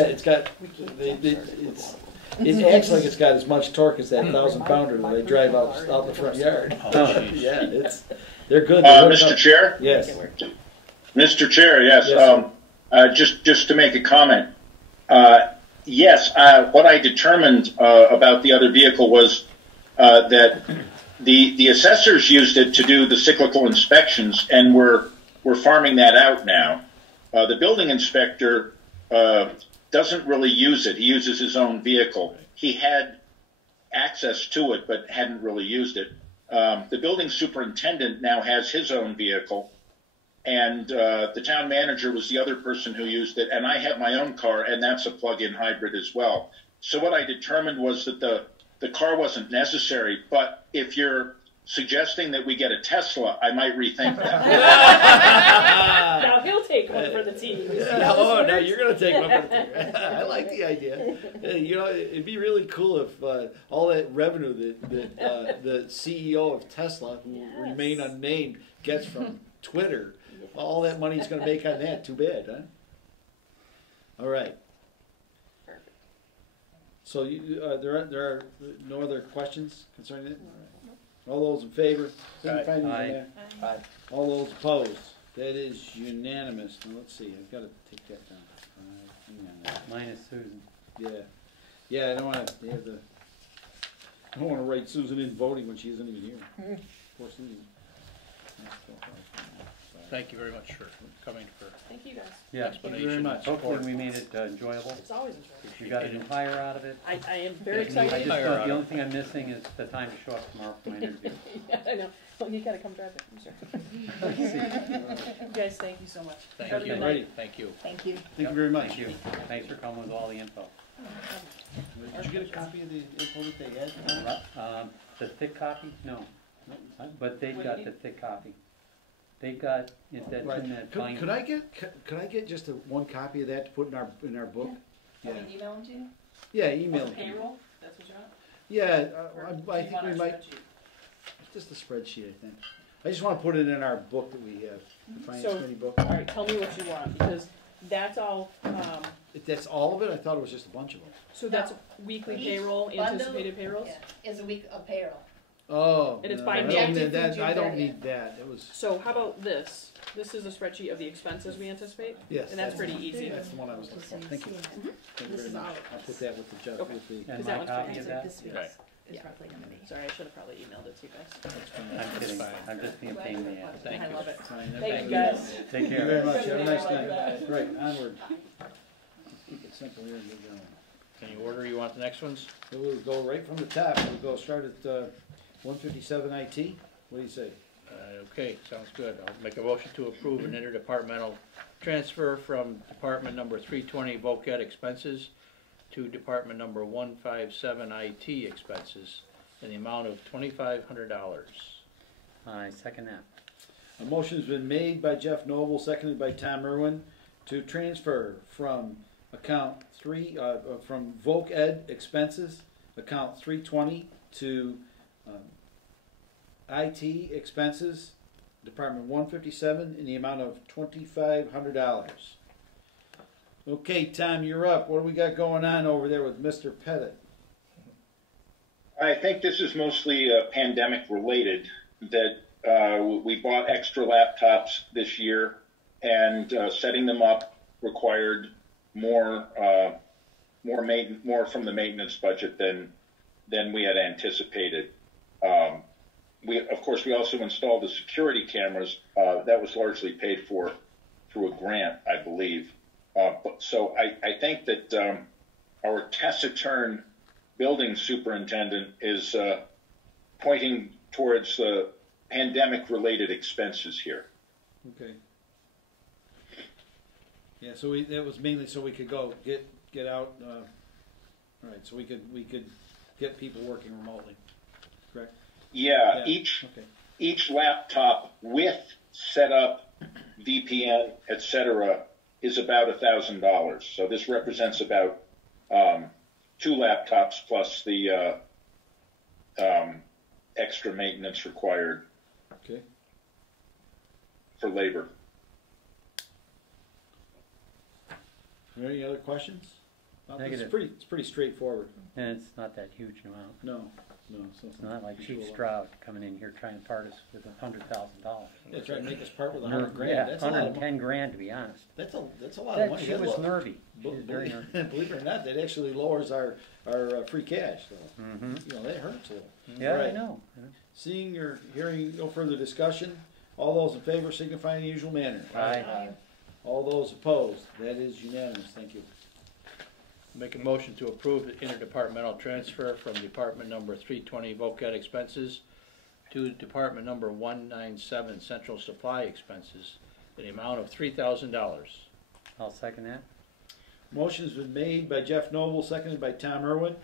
acts like it's got as much torque as that 1,000-pounder that they drive out the front yard. Oh, jeez. Yeah, they're good. Mr. Chair? Yes. Mr. Chair, yes. Yes, Just to make a comment. Yes, what I determined about the other vehicle was that the assessors used it to do the cyclical inspections, and we're farming that out now. The building inspector doesn't really use it. He uses his own vehicle. He had access to it, but hadn't really used it. The building superintendent now has his own vehicle, and the town manager was the other person who used it, and I have my own car, and that's a plug-in hybrid as well. So what I determined was that the car wasn't necessary, but if you're suggesting that we get a Tesla, I might rethink that. Now he'll take one for the team. You see how this Oh, no, works? you're going to take one for the team. I like the idea. It'd be really cool if all that revenue that the CEO of Tesla, who Yes. remain unnamed, gets from Twitter, all that money he's going to make on that. Too bad, huh? All right. Perfect. So there are no other questions concerning it? All those in favor? Signify using Aye. that. Aye. All those opposed? That is unanimous. Now, let's see, I've got to take that down. Hang on. Minus Susan. Yeah, I don't want to, I don't want to write Susan in voting when she isn't even here. Poor Susan. Thank you very much for coming for Thank you guys. Yeah. Thank you very much. Hopefully we made it enjoyable. It's always enjoyable. You got a new hire out of it. I am very I excited. just Hire thought out the of only thing I'm missing is the time to show up tomorrow for my interview. Yeah, I know. Well, you gotta come drive it. I'm sure. You guys, thank you so much. Have a Thank good you. night. Thank you. Thank you. Thank you very much. Thank you. Thanks for coming with all the info. Did you get a copy of the info that they had? The thick copy? No. But they've What got do you the thick copy. They've got, that's in that binder. Could I get just one copy of that to put in our book? Yeah. Can we email them to you? Yeah, email it. Payroll? That's what you're on? Yeah, Or I do you think want we a might. spreadsheet? just a spreadsheet, I think. I just want to put it in our book that we have, the finance So- committee book. All right, tell me what you want, because that's all, That's all of it? I thought it was just a bunch of them. so that's weekly Each payroll, bundle- anticipated payrolls? Yeah, is a week of payroll. Oh. And it's no, by I don't May. need that. I don't June need that. It was, So how about this? This is a spreadsheet of the expenses we anticipate, yes. and that's pretty easy. That's the one I was looking for. Thank you. Thank you This very is much. all of I'll this. put that with the judge, Okay. with the. And Because my that one's copy pretty of easy. that? This week's Right. is Yeah. roughly gonna be. Sorry, I should have probably emailed it to you guys. I'm kidding, fine. I'm just being a pain in the ass. Thank I you. love it. Fine, Thank you, guys. Take Thank you care. very much. Have a Something nice like night. that. Right, onward. Keep it simple here and get going. Any order you want the next ones? So we'll go right from the top. We'll go start at 157 IT. What do you say? Okay, sounds good. I'll make a motion to approve an interdepartmental transfer from department number 320 voc ed expenses to department number 157 IT expenses in the amount of $2,500. I second that. A motion's been made by Jeff Noble, seconded by Tom Irwin, to transfer from account from voc ed expenses, account 320, to IT expenses, Department 157, in the amount of $2,500. Okay, Tom, you're up. What do we got going on over there with Mr. Pettit? I think this is mostly pandemic related, that we bought extra laptops this year, and setting them up required more from the maintenance budget than we had anticipated. Of course, we also installed the security cameras. That was largely paid for through a grant, I believe. So I think that our taciturn building superintendent is pointing towards pandemic-related expenses here. Okay. Yeah, so that was mainly so we could go get out. All right, so we could get people working remotely, correct? Yeah, Yeah, okay. each laptop with setup, VPN, etc., is about $1,000. So this represents about 2 laptops plus the extra maintenance required Okay. for labor. Are there any other questions? Negative. It's pretty straightforward. And it's not that huge an amount. No. It's not like Chief Stroud coming in here trying to part us with $100,000. Yeah, try to make us part with $100 grand. Yeah, That's a lot of money. 110 grand to be honest. That's a lot of money. She That was lo- nervy. She was very nervy. Believe it or not, that actually lowers our free cash. So Mhm. that hurts a little. Yeah, I Right. know. Seeing or hearing no further discussion, all those in favor signify in the usual manner. Aye. All those opposed, that is unanimous. Thank you. Make a motion to approve the interdepartmental transfer from department number 320 voc ed expenses to department number 197 central supply expenses in the amount of $3,000. I'll second that. Motion's been made by Jeff Noble, seconded by Tom Irwin,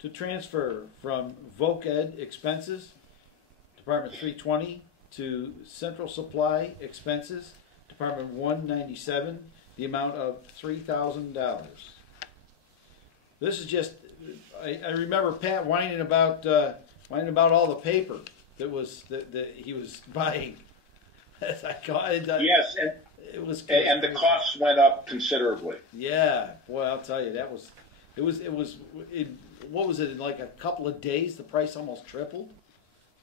to transfer from voc ed expenses, Department 320, to central supply expenses, Department 197, the amount of $3,000. This is just, I remember Pat whining about all the paper that he was buying. As I call it, Yes, it was, and the costs went up considerably. yeah, boy, I'll tell you, what was it, in like a couple of days, the price almost tripled?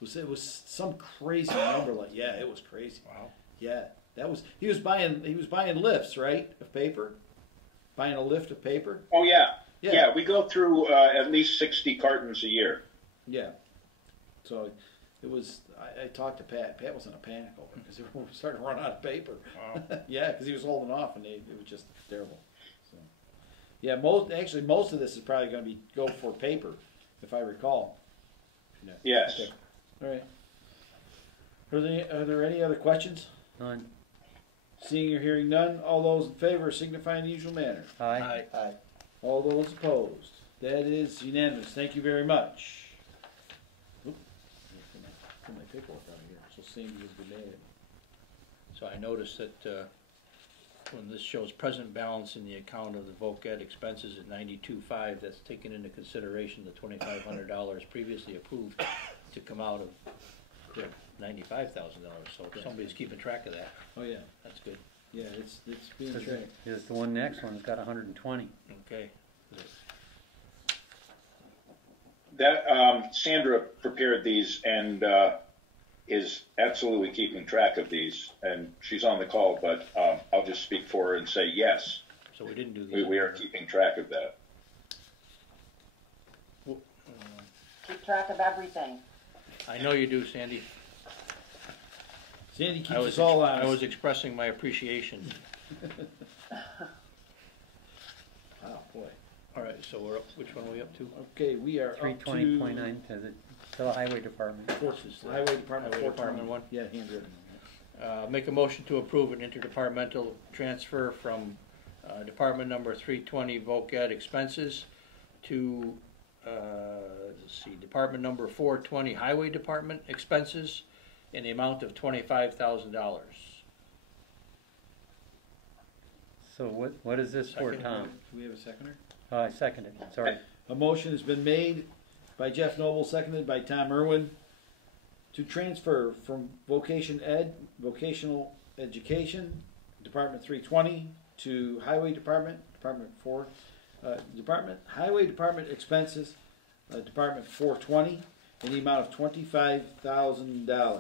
It was some crazy number, it was crazy. Wow. Yeah, he was buying lifts, right, of paper? Buying a lift of paper? Oh yeah, Yeah. yeah. We go through at least 60 cartons a year. Yeah. So it was, I talked to Pat. Pat was in a panic over it because we were starting to run out of paper. Wow. Yeah, because he was holding off and it was just terrible. So, yeah, most of this is probably going to go for paper, if I recall. Yeah. Yes. Okay. All right. Are there any other questions? None. Seeing or hearing none, all those in favor signify in the usual manner. Aye. Aye. All those opposed. That is unanimous. Thank you very much. Oop. Put my paperwork out of here. So Sandy is good at it. So I noticed that when this shows present balance in the account of the voc ed expenses at 92.5, that's taken into consideration the $2,500 previously approved to come out of Correct. $95,000, so if somebody's keeping track of that, Oh, yeah, that's good. yeah, it's being tracked. Is the one next one's got 120. Okay. That Sandra prepared these and is absolutely keeping track of these, and she's on the call. But I'll just speak for her and say yes, So we didn't do the. we are keeping track of that. Keep track of everything. I know you do, Sandy. Sandy keeps us all I was honest. expressing my appreciation. Oh, boy. All right, so we're up, which one are we up to? Okay, we are up to. 320.9 to the highway department. This is the Highway Department. Highway 420. Department one? Yeah, handwritten. Make a motion to approve an interdepartmental transfer from department number 320 voc ed expenses to, let's see, department number 420 highway department expenses in the amount of $25,000. So what is this for, Second. Tom? Do we have a seconder? I second it, sorry. A motion has been made by Jeff Noble, seconded by Tom Irwin, to transfer from vocational education, Department 320, to Highway Department, Highway Department expenses, Department 420, in the amount of $25,000.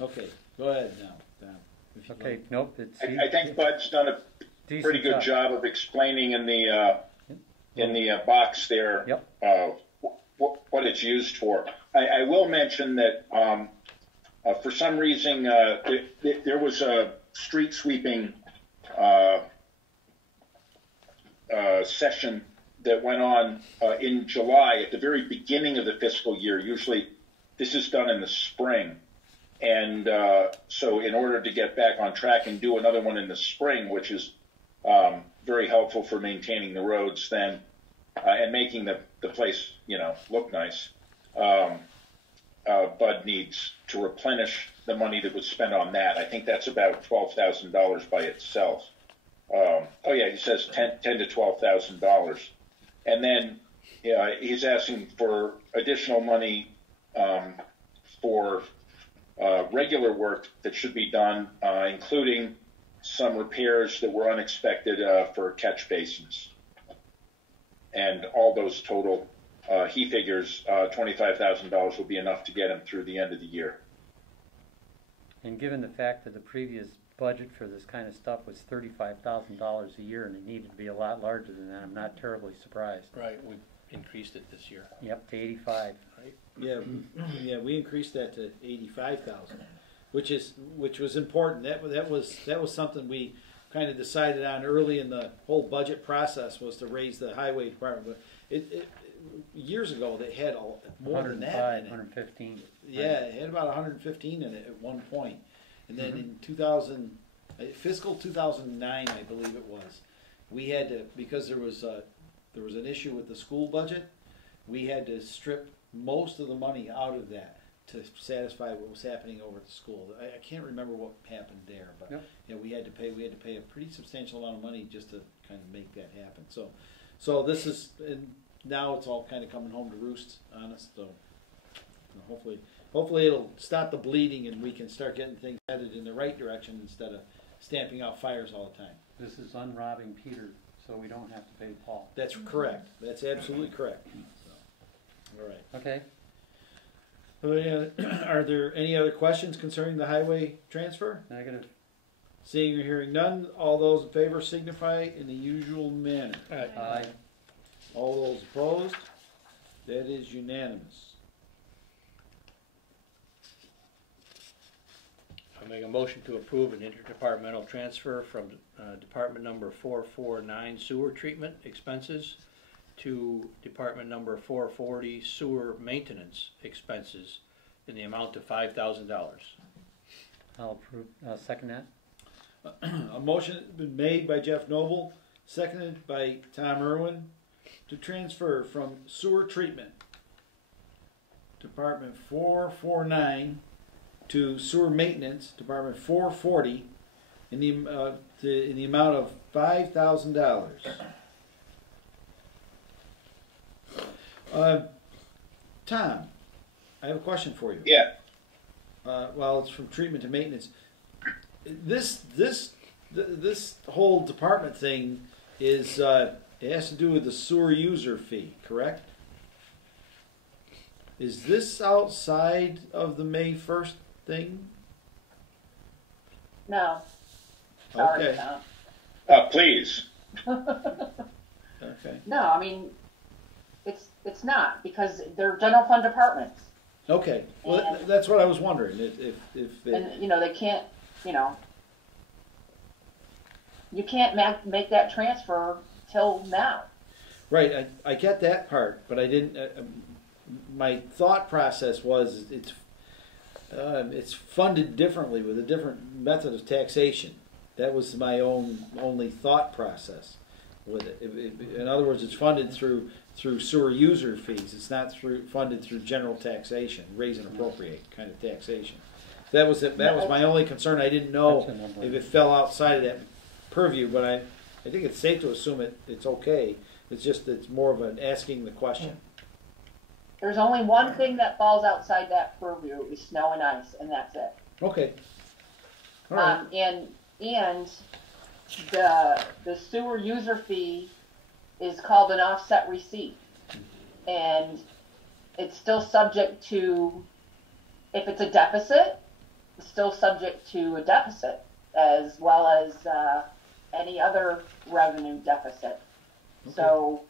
Okay, go ahead now, Tom. if you'd Okay, like. nope, it's. I think Bud's done a decent pretty good job of explaining in the box there Yep. what it's used for. I will mention that for some reason there was a street sweeping session that went on in July at the very beginning of the fiscal year. Usually this is done in the spring. And so in order to get back on track and do another one in the spring, which is very helpful for maintaining the roads then and making the place, look nice, Bud needs to replenish the money that was spent on that. I think that's about $12,000 by itself. He says $10,000 to $12,000. And then he's asking for additional money for regular work that should be done, including some repairs that were unexpected for catch basins. And all those total, he figures $25,000 will be enough to get him through the end of the year. And given the fact that the previous budget for this kind of stuff was $35,000 a year and it needed to be a lot larger than that, I'm not terribly surprised. Right, we increased it this year. Yep, to 85. Yeah, we increased that to 85,000, which was important. That was something we kind of decided on early in the whole budget process, was to raise the highway department. But years ago they had more than that in it. 115. Yeah, it had about 115 in it at one point, and then in fiscal 2009, I believe it was, we had to, because there was an issue with the school budget, we had to strip most of the money out of that to satisfy what was happening over at the school. I can't remember what happened there, but Yep. we had to pay a pretty substantial amount of money just to kind of make that happen. So this is, and now it's all kind of coming home to roost on us. So hopefully it'll stop the bleeding and we can start getting things headed in the right direction instead of stamping out fires all the time. This is unrobbing Peter, so we don't have to pay Paul. That's correct. That's absolutely correct. So, all right. Okay. Are there any other questions concerning the highway transfer? Negative. Seeing or hearing none, all those in favor signify in the usual manner. Aye. All those opposed? That is unanimous. I make a motion to approve an interdepartmental transfer from department number 449 sewer treatment expenses to department number 440 sewer maintenance expenses in the amount of $5,000. I'll approve, second that. A motion has been made by Jeff Noble, seconded by Tom Irwin, to transfer from sewer treatment, Department 449, to sewer maintenance, Department 440, in the amount of $5,000. Tom, I have a question for you. Yeah. Well, it's from treatment to maintenance. This whole department thing is it has to do with the sewer user fee, correct? Is this outside of the May 1st thing? No. Sorry, Okay. Tom. Please. Okay. No, I mean, it's not, because they're general fund departments. Okay. Well, And- that's what I was wondering. If And, you know, they can't, you know, you can't make that transfer till now. right, I get that part, but I didn't. My thought process was it's funded differently with a different method of taxation. That was my only thought process with it. In other words, it's funded through sewer user fees. It's not funded through general taxation, raise and appropriate kind of taxation. That was my only concern. I didn't know if it fell outside of that purview, but I think it's safe to assume it's okay. It's just it's more of an asking the question. There's only one thing that falls outside that purview is snow and ice, and that's it. Okay. All right. And the sewer user fee is called an offset receipt, and it's still subject to, if it's a deficit, it's still subject to a deficit, as well as any other revenue deficit. Okay. So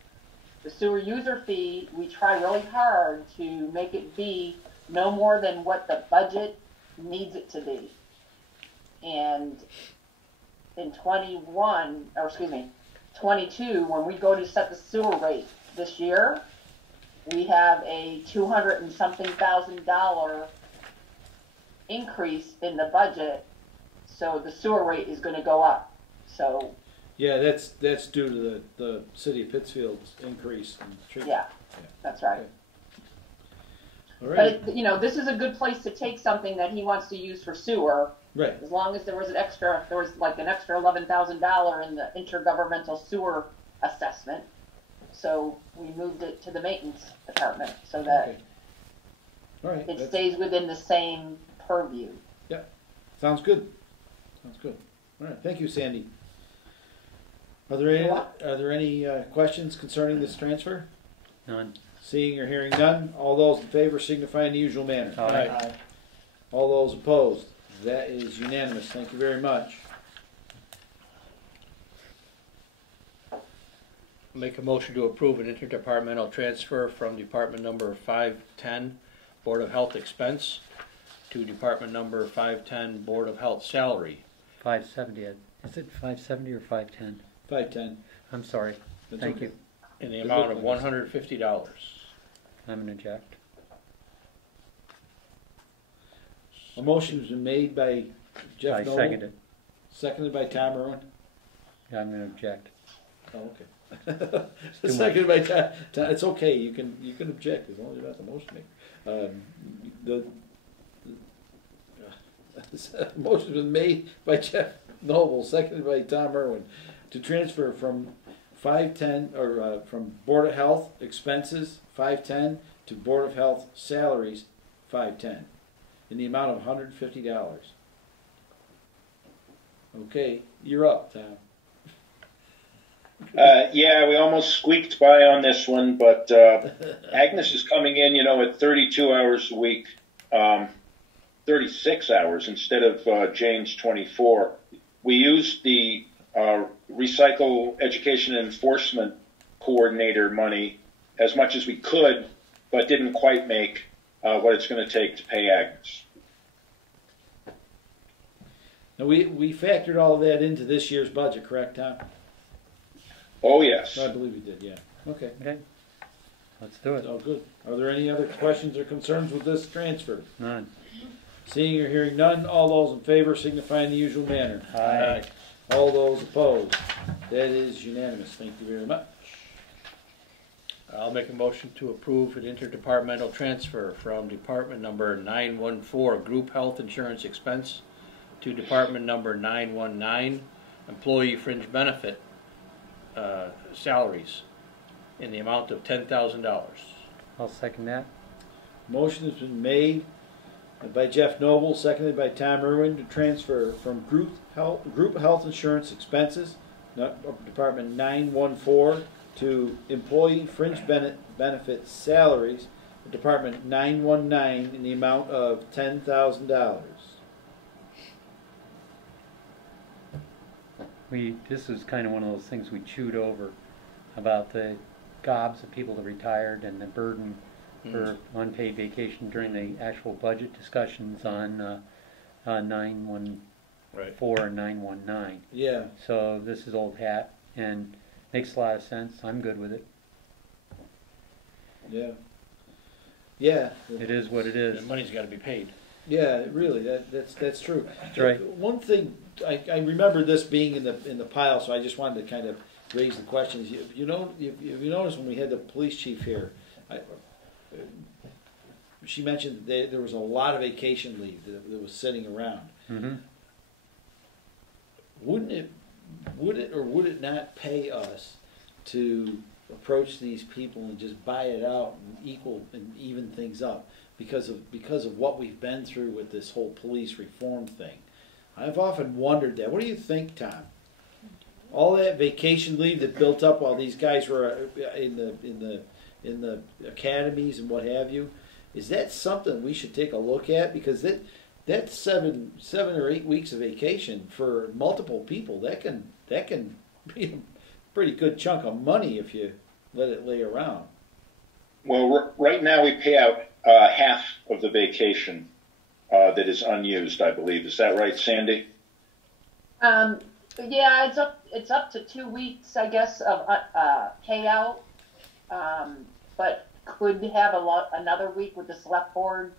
the sewer user fee, we try really hard to make it be no more than what the budget needs it to be. And in 22, when we go to set the sewer rate this year, we have a $200 and something thousand increase in the budget, so the sewer rate is going to go up. So Yeah, that's due to the city of Pittsfield's increase in treatment. yeah, that's right. Okay. All right. But you know, this is a good place to take something that he wants to use for sewer. Right. As long as there was like an extra $11,000 in the intergovernmental sewer assessment, so we moved it to the maintenance department so that Okay. All right. it That's- stays within the same purview. Sounds good. Sounds good. All right. Thank you, Sandy. Are there any questions concerning this transfer? None. Seeing or hearing none, all those in favor signify in the usual manner. Aye. All those opposed, that is unanimous. Thank you very much. Make a motion to approve an interdepartmental transfer from department number 510, Board of Health expense, to department number 510, Board of Health salary. 570, is it 570 or 510? 510. I'm sorry, That's thank okay. you. In the It amount looked of like $150. I'm gonna object. A motion has been made by Jeff I Noble. second it. Seconded by Tom Irwin. Yeah, I'm gonna object. Oh, okay. too Seconded by Tom. It's okay. You can object as long as you're not the motion maker. The motion was made by Jeff Noble, seconded by Tom Irwin, to transfer from 510 or from Board of Health expenses 510 to Board of Health salaries 510 in the amount of $150. Okay, you're up, Tom. Yeah, we almost squeaked by on this one, but Agnes is coming in, at 32 hours a week, 36 hours instead of Jane's 24. We used the Recycle Education and Enforcement Coordinator money as much as we could, but didn't quite make what it's going to take to pay Agnes. Now we factored all of that into this year's budget, correct, Tom? Oh, yes. I believe we did, yeah. Okay. Okay, let's do it. All good. Are there any other questions or concerns with this transfer? None. Seeing or hearing none, all those in favor signify in the usual manner. Aye. All those opposed, that is unanimous. Thank you very much. I'll make a motion to approve an interdepartmental transfer from department number 914, Group Health Insurance Expense, to department number 919, Employee Fringe Benefit salaries, in the amount of $10,000. I'll second that. Motion has been made by Jeff Noble, seconded by Tom Irwin, to transfer from group health insurance expenses, Department 914, to employee fringe benefit salaries, Department 919, in the amount of $10,000. This is kind of one of those things we chewed over about the gobs of people that retired and the burden for unpaid vacation during the actual budget discussions on 914 and 919. Yeah. So this is old hat and makes a lot of sense. I'm good with it. Yeah. Yeah. It is what it is. The money's got to be paid. Yeah, really, that's true. That's right. One thing I remember this being in the pile, so I just wanted to kind of raise the questions. You notice when we had the police chief here, she mentioned that there was a lot of vacation leave that was sitting around. Mm-hmm. Would it not pay us to approach these people and just buy it out and even things up because of what we've been through with this whole police reform thing? I've often wondered that. What do you think, Tom? All that vacation leave that built up while these guys were in the academies and what have you, is that something we should take a look at? Because that's 7 or 8 weeks of vacation for multiple people. That can be a pretty good chunk of money if you let it lay around. Well, right now we pay out half of the vacation that is unused, I believe. Is that right, Sandy? Yeah, it's up to 2 weeks, I guess, of payout, but could have another week with the select board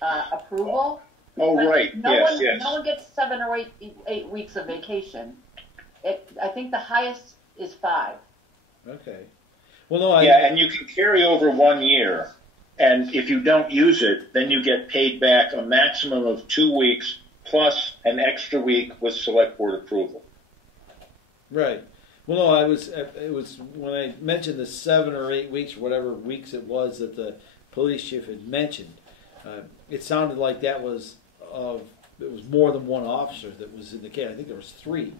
approval. Oh, but right. Yes. No one gets 7 or 8 weeks of vacation. I think the highest is 5. Okay. Well, no, and you can carry over 1 year, and if you don't use it, then you get paid back a maximum of 2 weeks plus an extra week with select board approval. Right. Well, no, it was when I mentioned the 7 or 8 weeks, or whatever weeks it was that the police chief had mentioned. It sounded like it was more than one officer that was in the case. I think there was 3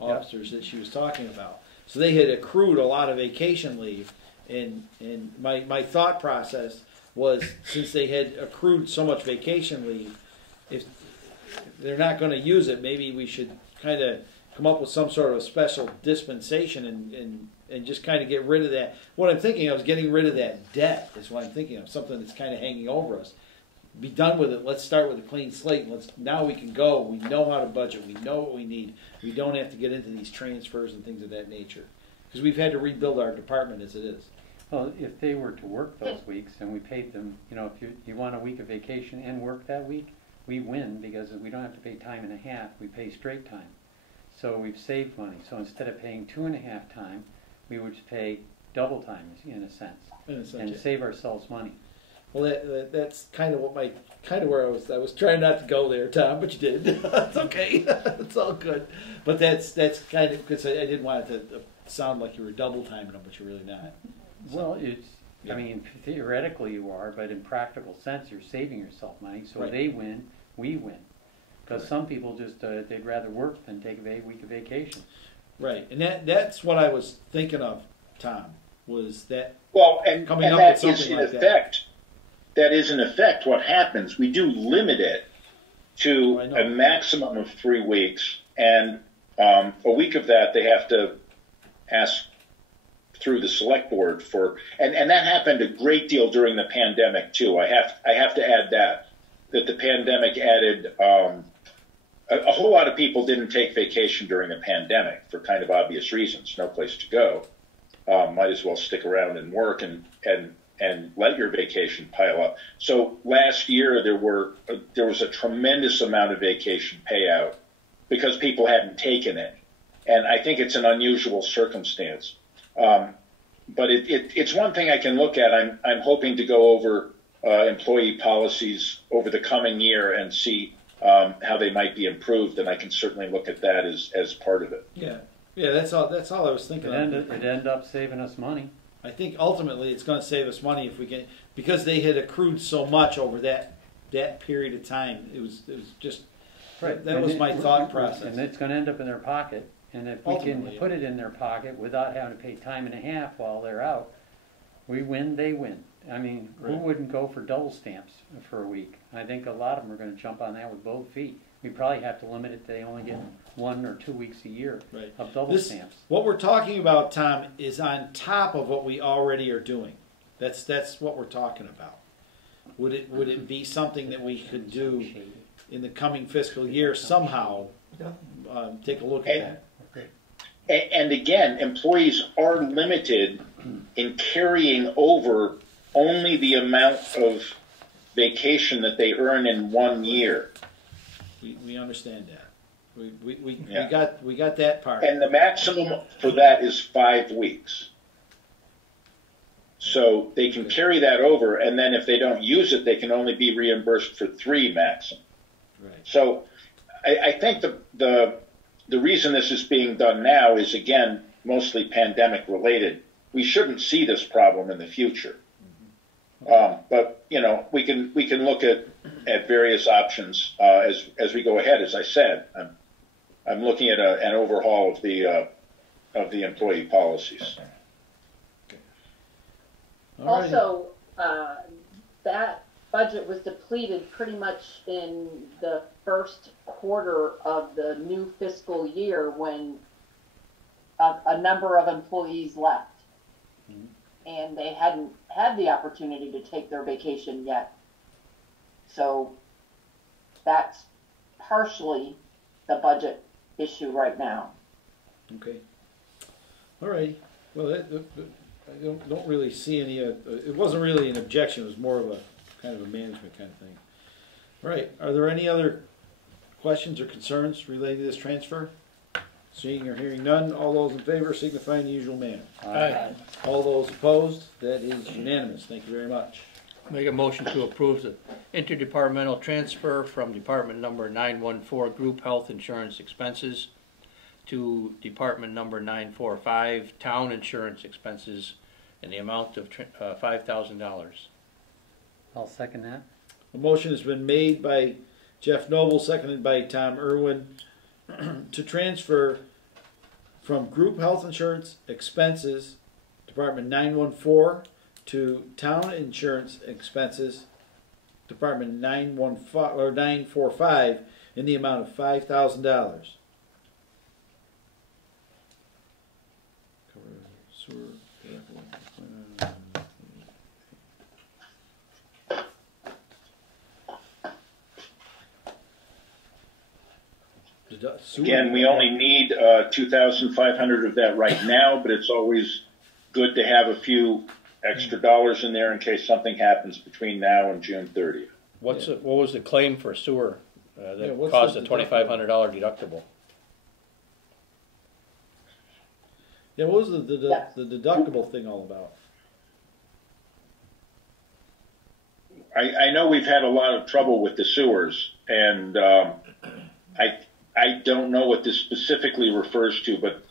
officers that she was talking about. So they had accrued a lot of vacation leave, and my thought process was, since they had accrued so much vacation leave, if they're not going to use it, maybe we should kind of come up with some sort of special dispensation and just kind of get rid of that. What I'm thinking of is getting rid of that debt is what I'm thinking of, something that's kind of hanging over us. Be done with it. Let's start with a clean slate. Now we can go. We know how to budget. We know what we need. We don't have to get into these transfers and things of that nature, because we've had to rebuild our department as it is. Well, if they were to work those weeks and we paid them, if you want a week of vacation and work that week, we win, because we don't have to pay time and a half. We pay straight time. So we've saved money. So instead of paying 2.5 time, we would pay double time in a sense, and save ourselves money. Well, that's kind of where I was trying not to go there, Tom, but you did. It's okay. It's all good. But that's kind of, because I didn't want it to sound like you were double timing them, but you're really not. Well, I mean, theoretically you are, but in practical sense, you're saving yourself money. So Right. They win, we win. Because some people just, they'd rather work than take a week of vacation. Right, and that's what I was thinking of, Tom, was that. Well, and coming up that with is something in like effect. That is in effect what happens. We do limit it to a maximum of 3 weeks, and a week of that they have to ask through the select board for, and that happened a great deal during the pandemic too. I have to add that the pandemic added. A whole lot of people didn't take vacation during the pandemic for kind of obvious reasons. No place to go. Might as well stick around and work and let your vacation pile up. So last year there was a tremendous amount of vacation payout because people hadn't taken it. And I think it's an unusual circumstance. But it's one thing I can look at. I'm hoping to go over employee policies over the coming year and see how they might be improved, and I can certainly look at that as part of it. Yeah, that's all I was thinking. It'd end up saving us money. I think ultimately it's gonna save us money if we can, because they had accrued so much over that period of time. It was just, Right. that was my thought process. And it's gonna end up in their pocket, and if we can Ultimately, put it in their pocket without having to pay time and a half while they're out, we win, they win. I mean, who Right. wouldn't go for double stamps for a week? I think a lot of them are gonna jump on that with both feet. We probably have to limit it, they only get 1 or 2 weeks a year Right. of double This- stamps. What we're talking about, Tom, is on top of what we already are doing. That's what we're talking about. Would it be something that we could do in the coming fiscal year somehow? Take a look at that. And again, employees are limited in carrying over only the amount of vacation that they earn in 1 year. We understand that. We Yeah. got that part. And the maximum for that is 5 weeks. So they can carry that over, and then if they don't use it, they can only be reimbursed for 3 maximum. Right. So I think the reason this is being done now is, again, mostly pandemic related. We shouldn't see this problem in the future. But you know, we can look at various options as we go ahead. As I said, I'm looking at an overhaul of the employee policies. Alrighty. Also, that budget was depleted pretty much in the first quarter of the new fiscal year when a number of employees left. And they hadn't had the opportunity to take their vacation yet. So that's partially the budget issue right now. Okay. All right. Well, I don't really see any. It wasn't really an objection. It was more of a kind of a management kind of thing. All right. Are there any other questions or concerns related to this transfer? Seeing or hearing none, all those in favor signify in the usual manner. Aye. All those opposed, that is unanimous. Thank you very much. Make a motion to approve the interdepartmental transfer from Department number 914 Group Health Insurance Expenses to Department number 945 Town Insurance Expenses in the amount of $5,000. I'll second that. A motion has been made by Jeff Noble, seconded by Tom Irwin, to transfer from Group Health Insurance Expenses, Department 914, to Town Insurance Expenses, Department 915 or 945, in the amount of $5,000. Again, we only need 2,500 of that right now, but it's always good to have a few extra dollars in there in case something happens between now and June 30th. What was the claim for sewer that what's caused the a $2,500 deductible? Yeah, what was the deductible thing all about? I know we've had a lot of trouble with the sewers, and I don't know what this specifically refers to, but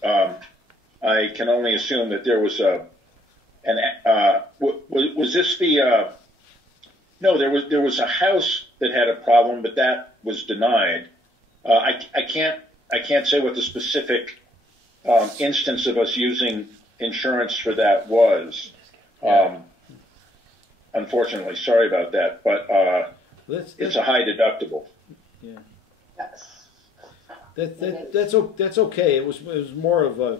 I can only assume that there was was this the no, there was a house that had a problem, but that was denied. I can't say what the specific instance of us using insurance for that was. Unfortunately, sorry about that, but it's a high deductible. Yeah. Yes. That's okay. It was more of a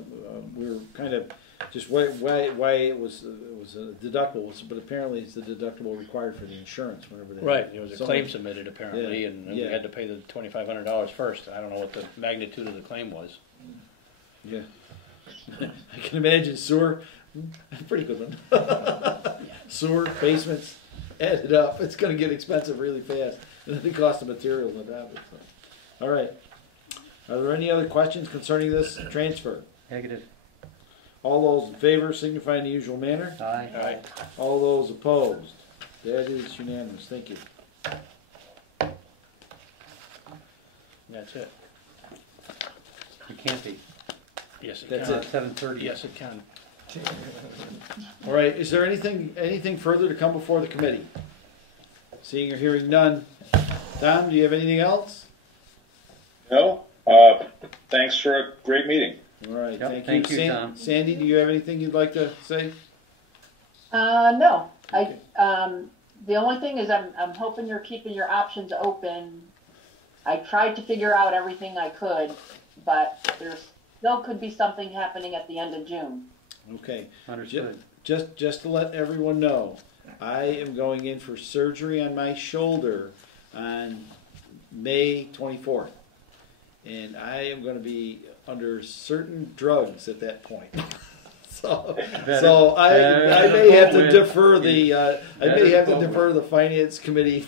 we were kind of just why it was a deductible, but apparently it's the deductible required for the insurance whenever they Right, there was a claim submitted apparently, Yeah. and we had to pay the $2,500 first. I don't know what the magnitude of the claim was. Yeah, I can imagine sewer. Pretty good one. Sewer basements added up. It's going to get expensive really fast, and the cost of materials on top of it. So. All right. Are there any other questions concerning this transfer? Negative. All those in favor signify in the usual manner. Aye. Aye. All those opposed. That is unanimous. Thank you. That's it. It can't be. Yes, it That's can. it. 7:30. Yes, it can. All right, is there anything further to come before the committee? Seeing or hearing none. Tom, do you have anything else? No. Thanks for a great meeting. All right, Yep, thank you. thank you, Tom. Sandy, do you have anything you'd like to say? No. Okay. The only thing is I'm hoping you're keeping your options open. I tried to figure out everything I could, but there still could be something happening at the end of June. Okay. Understood. Just to let everyone know, I am going in for surgery on my shoulder on May 24th. And I am going to be under certain drugs at that point. So I may have to defer the finance committee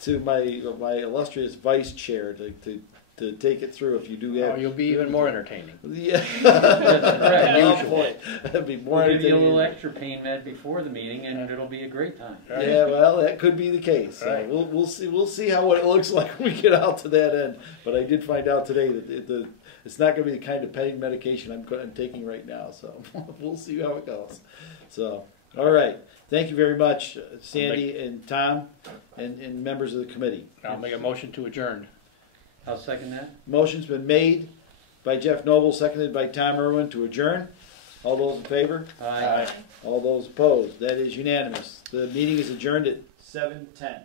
to my illustrious vice chair to take it through. If you do have, You'll be even more entertaining. Yeah, Right, boy, that'd be more We'll give you a entertaining. little extra pain med before the meeting, and it'll be a great time. Yeah, well, that could be the case. So Right. we'll see how what it looks like when we get out to that end. But I did find out today that it's not going to be the kind of pain medication I'm taking right now. So we'll see how it goes. So all right, thank you very much, Sandy and Tom, and members of the committee. I'll make a motion to adjourn. I'll second that. Motion's been made by Jeff Noble, seconded by Tom Irwin to adjourn. All those in favor? Aye. All those opposed? That is unanimous. The meeting is adjourned at 7:10.